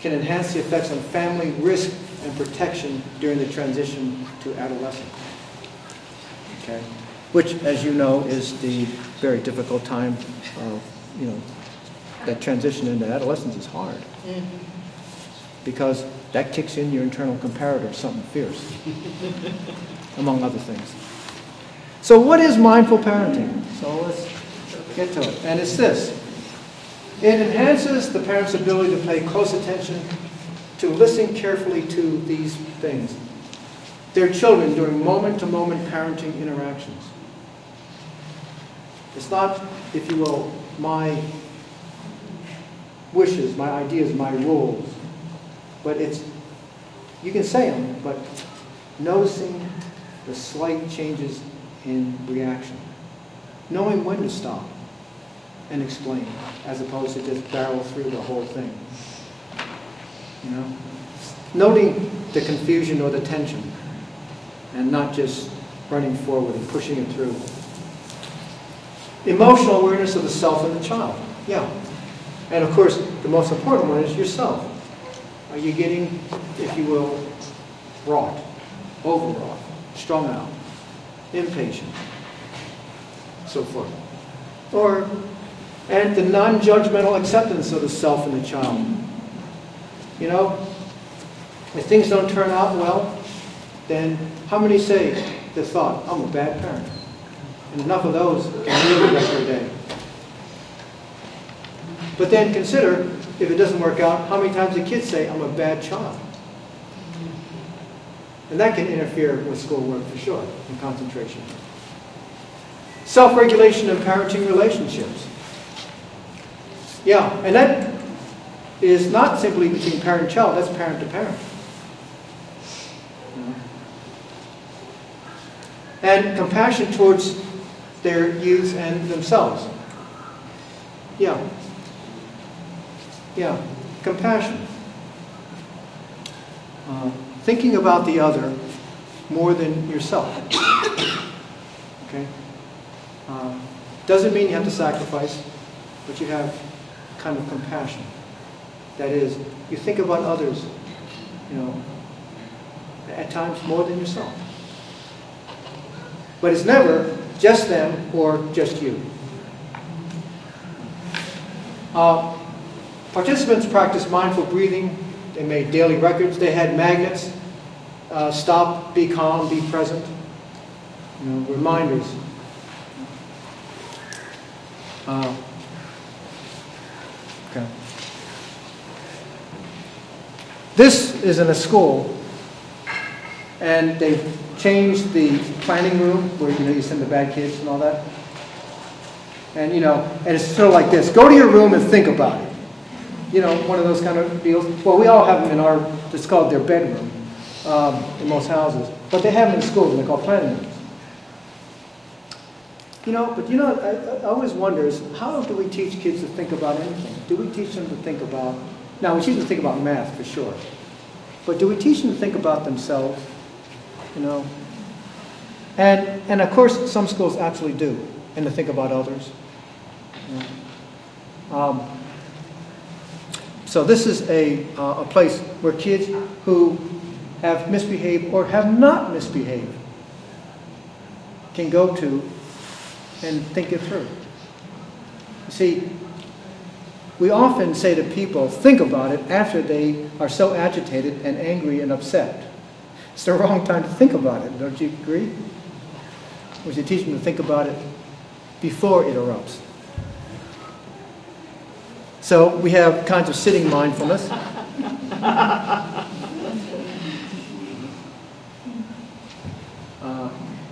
can enhance the effects on family risk and protection during the transition to adolescence. Okay? Which, as you know, is the very difficult time of, that transition into adolescence is hard. Mm-hmm. Because that kicks in your internal comparator, something fierce, among other things. So what is mindful parenting? So let's get to it. And it's this. It enhances the parent's ability to pay close attention, to listen carefully to these things. Their children during moment-to-moment parenting interactions. It's not, if you will, my wishes, my ideas, my rules, but it's, you can say them, but noticing the slight changes in reaction. Knowing when to stop and explain, as opposed to just barrel through the whole thing. Noting the confusion or the tension, and not just running forward and pushing it through. Emotional awareness of the self and the child. Yeah. And of course, the most important one is yourself. Are you getting, if you will, wrought, overwrought, strung out, impatient, so forth? And the non-judgmental acceptance of the self and the child. If things don't turn out well, then how many say the thought, I'm a bad parent? And enough of those can really wreck your day. But then consider, if it doesn't work out, how many times the kids say, I'm a bad child? And that can interfere with schoolwork for sure, and concentration. Self-regulation and parenting relationships. Yeah, and that is not simply between parent and child, that's parent to parent. And compassion towards their youth and themselves. Yeah. Yeah, compassion. Thinking about the other more than yourself. Okay? Doesn't mean you have to sacrifice, but you have kind of compassion. That is, you think about others, at times more than yourself. But it's never just them or just you. Participants practiced mindful breathing. They made daily records. They had magnets. Stop, be calm, be present. Reminders. Okay. This is in a school, and they've changed the planning room where you send the bad kids and all that. And and it's sort of like this: go to your room and think about it. One of those kind of deals. Well, we all have them in our, it's called their bedroom in most houses, but they have them in schools, and they're called planning rooms. I always wonder is, how do we teach kids to think about anything? Do we teach them to think about, now we teach them to think about math for sure, but do we teach them to think about themselves? And of course some schools absolutely do, and to think about others. So this is a place where kids who have misbehaved or have not misbehaved can go to and think it through. You see, we often say to people, think about it after they are so agitated and angry and upset. It's the wrong time to think about it, don't you agree? We should teach them to think about it before it erupts. So we have kinds of sitting mindfulness.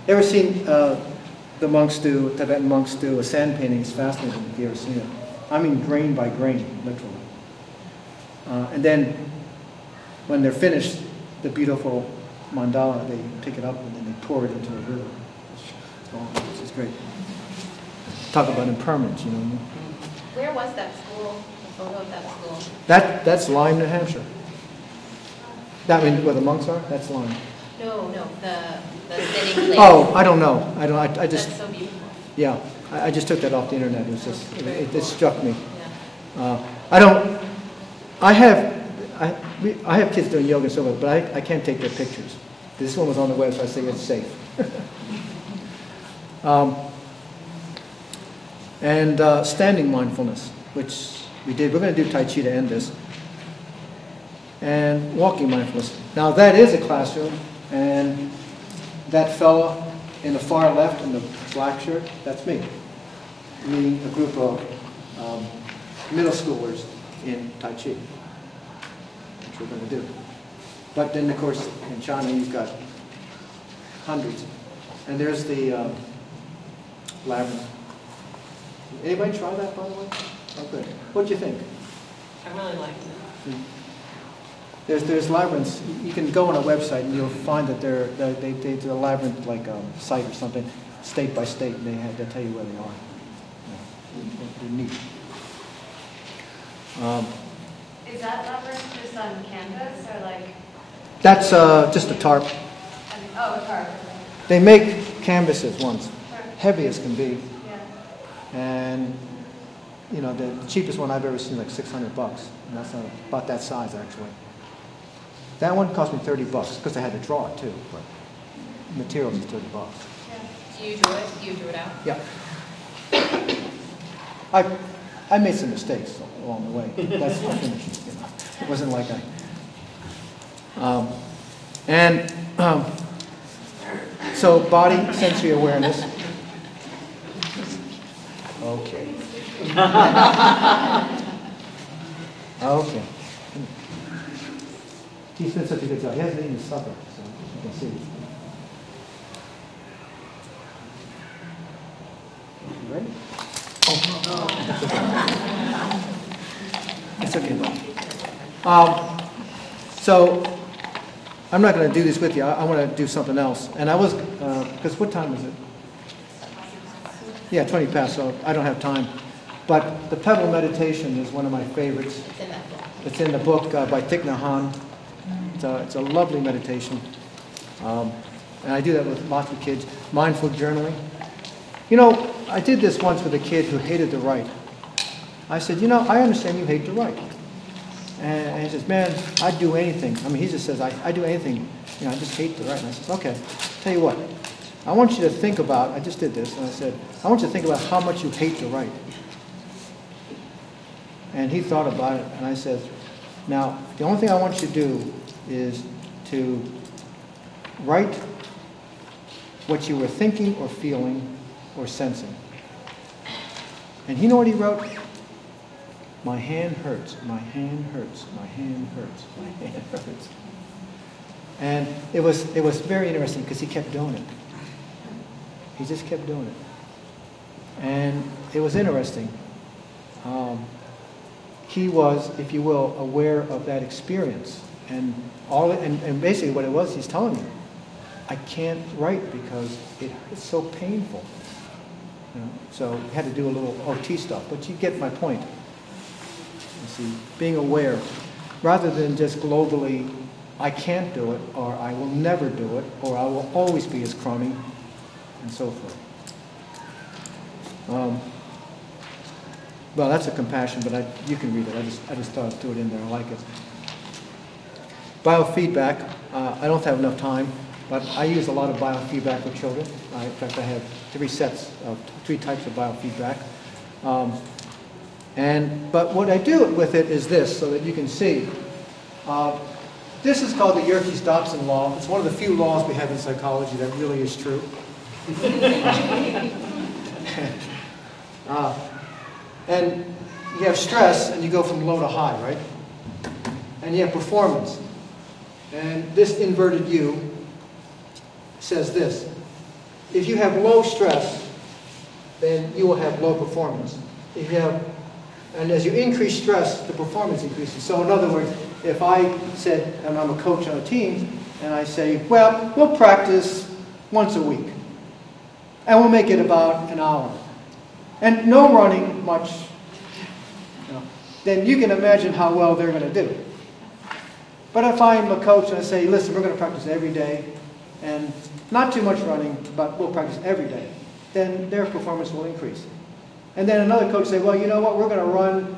Ever seen the monks do, Tibetan monks do a sand painting? It's fascinating if you ever seen it. I mean grain by grain, literally. And then when they're finished, the beautiful mandala, they pick it up and then they pour it into the river. This is great. Talk about impermanence, you know. Where was that school, the photo of that school? That's Lyme, New Hampshire. That means where the monks are? That's Lyme. No, the sitting place. Oh, I don't know. I just. That's so beautiful. Yeah, I just took that off the internet. It was just, it struck me. Yeah. I have kids doing yoga and so forth, but I can't take their pictures. This one was on the web, so I say it's safe. Standing mindfulness, which we did. We're going to do Tai Chi to end this. And walking mindfulness. Now that is a classroom, and that fellow in the far left in the black shirt, that's me. Meeting a group of middle schoolers in Tai Chi, which we're going to do. But then, of course, in China, you've got hundreds. And there's the labyrinth. Anybody try that, by the way? Oh, good. What'd you think? I really liked it. There's labyrinths. You can go on a website and you'll find that they do a labyrinth like site or something, state by state, and they'll tell you where they are. They're neat. Is that labyrinth just on canvas or like? That's just a tarp. Oh, a tarp. They make canvases ones, Sure. heavy as can be, Yeah. and you know the cheapest one I've ever seen like $600, and that's about that size actually. That one cost me $30 because I had to draw it too, but materials is $30. Yeah. Do you draw it? You drew it out? Yeah. I made some mistakes along the way. That's the finish. You know. It wasn't like so body sensory awareness. Okay. Okay. He's done such a good job. He hasn't eaten his supper, so you can see. You ready? Oh. It's okay. So I'm not going to do this with you. I want to do something else. And I was, because what time is it? Yeah, 20 past, so I don't have time. But the Pebble Meditation is one of my favorites. It's in that book. It's in the book by Thich Nhat Hanh. It's a lovely meditation. And I do that with lots of kids. Mindful journaling. You know, I did this once with a kid who hated to write. I said, you know, I understand you hate to write. And he says, man, I'd do anything. I mean, he just says, I do anything. You know, I just hate to write. And I said, okay, tell you what. I want you to think about, I just did this, and I said, I want you to think about how much you hate to write. And he thought about it, and I said, now, the only thing I want you to do is to write what you were thinking or feeling or sensing. And you know what he wrote? My hand hurts, my hand hurts, my hand hurts, my hand hurts. And it was very interesting because he kept doing it. He just kept doing it. And it was interesting. He was, if you will, aware of that experience. And basically what it was, he's telling me, I can't write because it's so painful. You know? So he had to do a little OT stuff, but you get my point. You see, being aware, rather than just globally, I can't do it, or I will never do it, or I will always be as crummy, and so forth. Well, that's a compassion, but you can read it. I just thought I'd throw it in there. I like it. Biofeedback. I don't have enough time. but I use a lot of biofeedback with children. In fact, I have three types of biofeedback. But what I do with it is this, so that you can see. This is called the Yerkes-Dodson law. It's one of the few laws we have in psychology that really is true. And you have stress, and you go from low to high, right? And you have performance. And this inverted U says this. If you have low stress, then you will have low performance. And as you increase stress, the performance increases. So in other words, if I said, and I'm a coach on a team, and I say, well, we'll practice once a week. And we'll make it about an hour. And no running much. Then you can imagine how well they're going to do. But if I'm a coach and I say, listen, we're going to practice every day, and not too much running, but we'll practice every day, then their performance will increase. And then another coach say, well, you know what, we're going to run,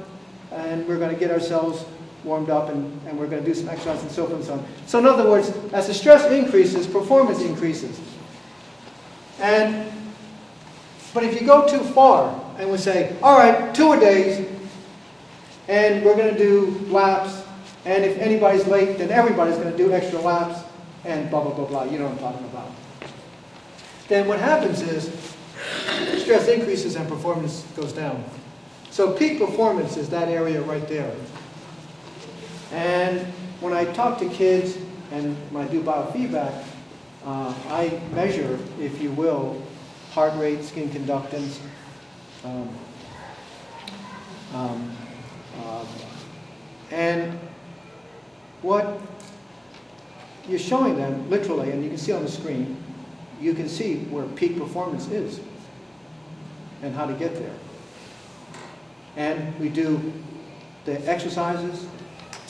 and we're going to get ourselves warmed up, and we're going to do some exercise, and so forth and so on. So in other words, as the stress increases, performance increases. But if you go too far, and we say, all right, 2-a-days, and we're going to do laps, and if anybody's late, then everybody's going to do extra laps, and blah, blah, blah, blah. You know what I'm talking about. Then what happens is stress increases and performance goes down. So peak performance is that area right there. And when I talk to kids and when I do biofeedback, I measure, if you will, heart rate, skin conductance, and what you're showing them, literally, and you can see on the screen, you can see where peak performance is and how to get there. And we do the exercises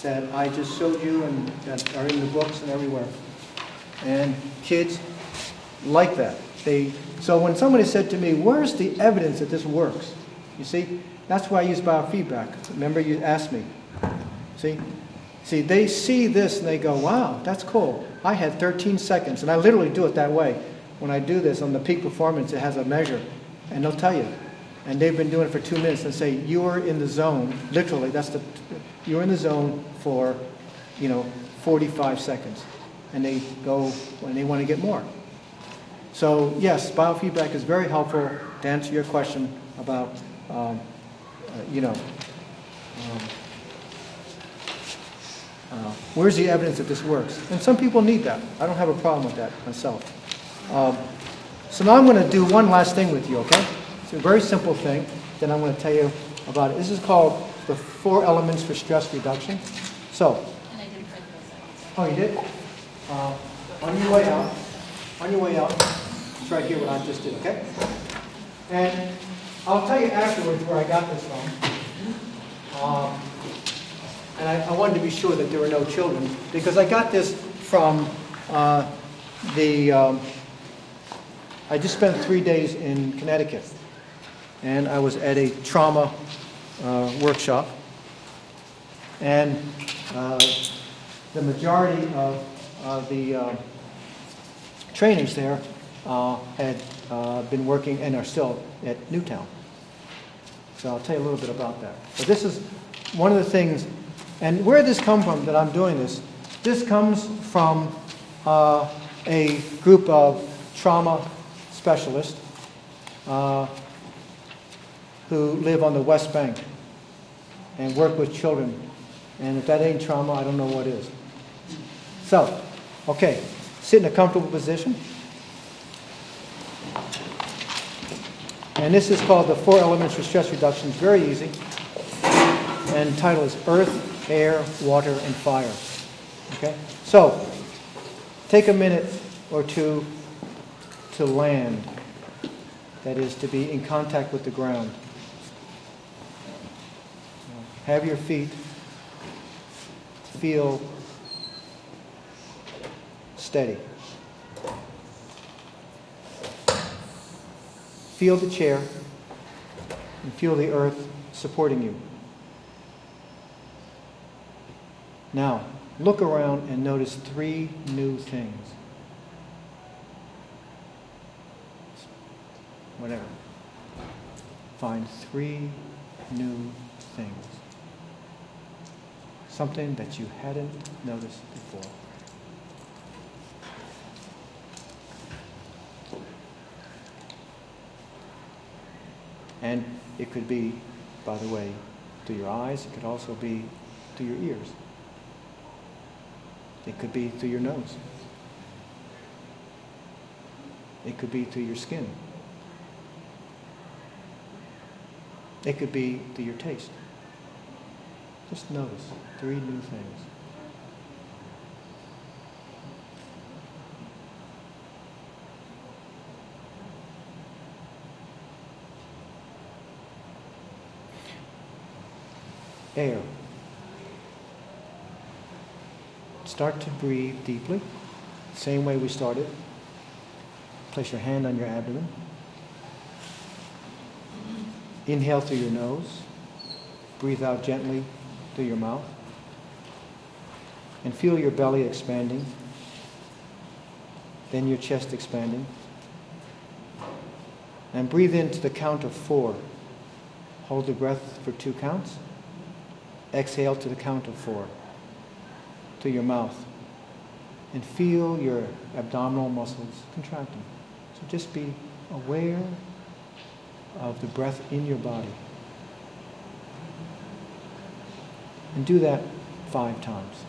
that I just showed you and that are in the books and everywhere. And kids like that. So when somebody said to me, where's the evidence that this works? You see, that's why I use biofeedback. Remember you asked me. See, they see this and they go, wow, that's cool. I had 13 seconds, and I literally do it that way. When I do this on the peak performance, it has a measure, and they'll tell you. And they've been doing it for 2 minutes and say, you are in the zone, literally, you're in the zone for, 45 seconds. And they go, and they want to get more. So yes, biofeedback is very helpful to answer your question about, where's the evidence that this works? And some people need that. I don't have a problem with that myself. So now I'm going to do one last thing with you, okay? It's a very simple thing that I'm going to tell you about it. This is called the 4 elements for stress reduction. So. And I did print those out. Oh, you did? On your way out, try to hear what I just did, okay? And I'll tell you afterwards where I got this from. And I wanted to be sure that there were no children, because I got this from I just spent 3 days in Connecticut, and I was at a trauma workshop, and the majority of the trainers there had been working and are still at Newtown. So I'll tell you a little bit about that. But this is one of the things, and where did this come from that I'm doing this? This comes from a group of trauma specialists who live on the West Bank and work with children. And if that ain't trauma, I don't know what is. So, okay, sit in a comfortable position. And this is called the 4 elements for stress reduction. It's very easy. And the title is Earth, Air, Water, and Fire. Okay? So, take a minute or two to land. That is, to be in contact with the ground. Have your feet feel steady. Feel the chair and feel the earth supporting you. Now, look around and notice 3 new things. whatever. Find 3 new things. Something that you hadn't noticed before. And it could be, by the way, through your eyes. It could also be through your ears. It could be through your nose. It could be through your skin. It could be through your taste. Just notice 3 new things. Air. Start to breathe deeply, same way we started. Place your hand on your abdomen. Inhale through your nose. Breathe out gently through your mouth. And feel your belly expanding. Then your chest expanding. And breathe into the count of 4. Hold the breath for 2 counts. Exhale to the count of 4 through your mouth. And feel your abdominal muscles contracting. So just be aware of the breath in your body. And do that 5 times.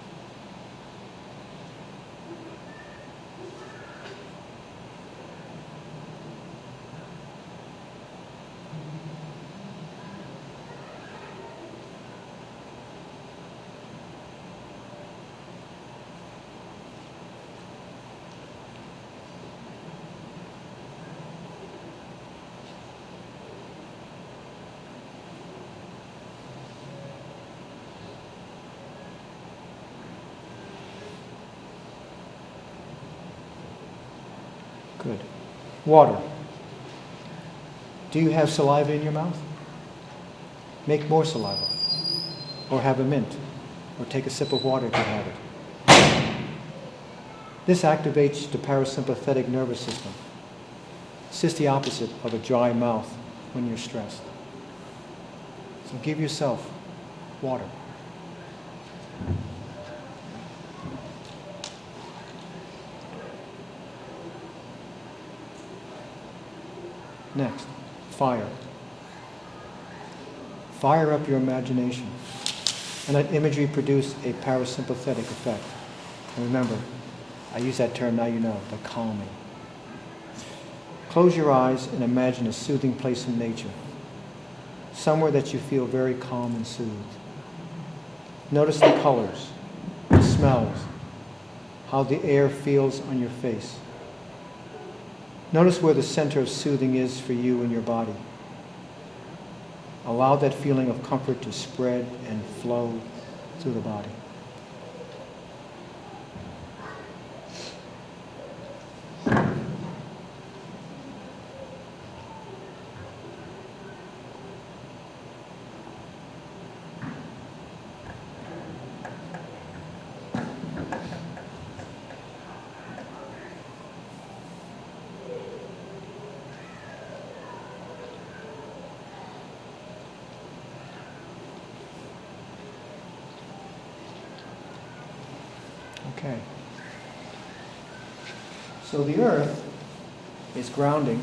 Good. Water. Do you have saliva in your mouth? Make more saliva. Or have a mint. Or take a sip of water if you have it. This activates the parasympathetic nervous system. It's just the opposite of a dry mouth when you're stressed. So give yourself water. Next, fire. Fire up your imagination. And let imagery produce a parasympathetic effect. And remember, I use that term, now you know, the calming. Close your eyes and imagine a soothing place in nature. Somewhere that you feel very calm and soothed. Notice the colors, the smells, how the air feels on your face. Notice where the center of soothing is for you in your body. Allow that feeling of comfort to spread and flow through the body. Okay. So the earth is grounding.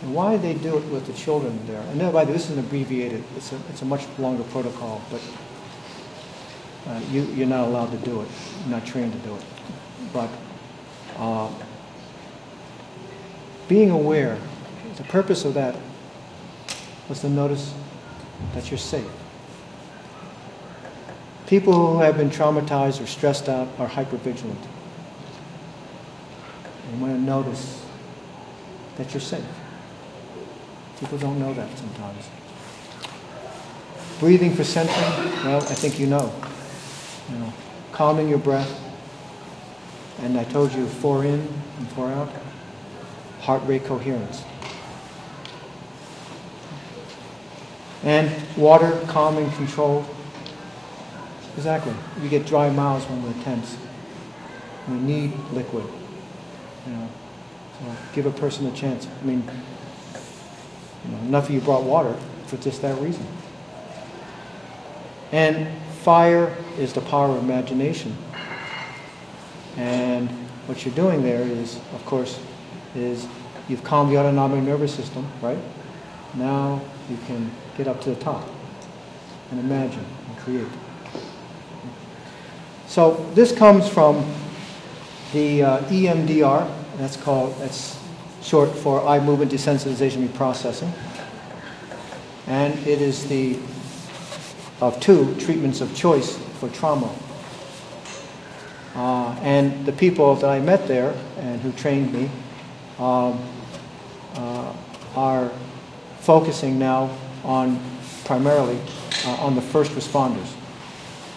And why they do it with the children there? And by the way, this is an abbreviated, it's a much longer protocol, but you're not allowed to do it. You're not trained to do it. But being aware, the purpose of that was to notice that you're safe. People who have been traumatized or stressed out are hypervigilant. And you want to notice that you're safe. People don't know that sometimes. Breathing for centering, well, I think you know. Calming your breath. And I told you 4 in and 4 out. Heart rate coherence. And water, calming, control. Exactly. We get dry mouths when we're tense. We need liquid. So give a person a chance. I mean, Enough of you brought water for just that reason. And fire is the power of imagination. And what you're doing there is, of course, is you've calmed the autonomic nervous system, right? Now you can get up to the top and imagine and create. So this comes from the EMDR. That's short for eye movement desensitization reprocessing. And it is of two treatments of choice for trauma. And the people that I met there and who trained me are focusing now on primarily on the first responders,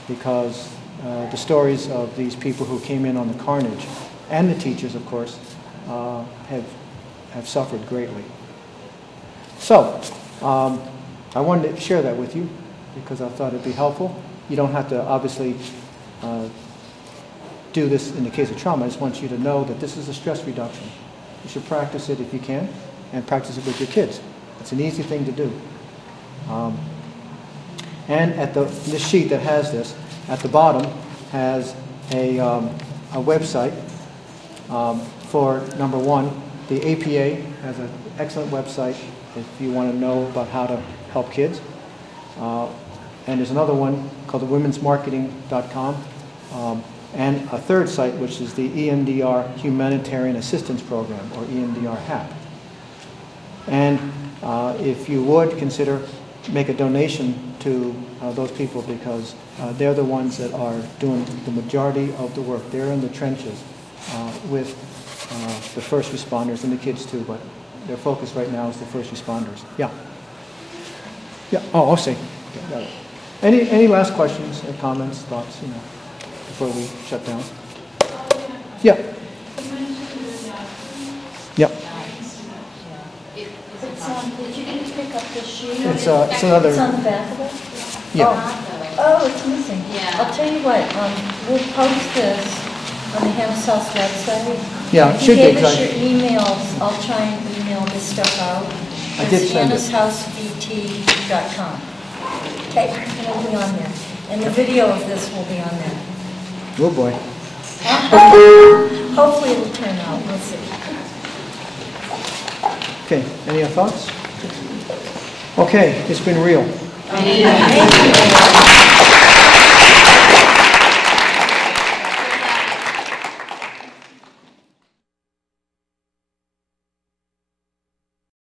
because the stories of these people who came in on the carnage, and the teachers, of course, have suffered greatly. So, I wanted to share that with you because I thought it'd be helpful. You don't have to obviously do this in the case of trauma. I just want you to know that this is a stress reduction. You should practice it if you can, and practice it with your kids. It's an easy thing to do. And at this sheet that has this, at the bottom has a website for, number one, the APA has an excellent website if you want to know about how to help kids. And there's another one called the womensmarketing.com. And a third site, which is the EMDR Humanitarian Assistance Program, or EMDR HAP. And if you would consider, make a donation to those people, because they're the ones that are doing the majority of the work. They're in the trenches with the first responders and the kids too, but their focus right now is the first responders. Yeah. Yeah. Oh, I'll see. Okay, got it. Any last questions or comments, thoughts, before we shut down? Yeah. Yep. Did you get to pick up the sheet? It's another. It's on the back of it? Yeah. Oh, it's missing. Yeah. I'll tell you what, we'll post this on the House House website. Yeah, If should you be, gave us 'cause your emails, I'll try and email this stuff out. I did send it. It's AnnasHouseVT.com. Okay, and it'll be on there. And the video of this will be on there. Oh boy. Hopefully it'll turn out, we'll see. Okay, any other thoughts? Okay, it's been real. Thank you.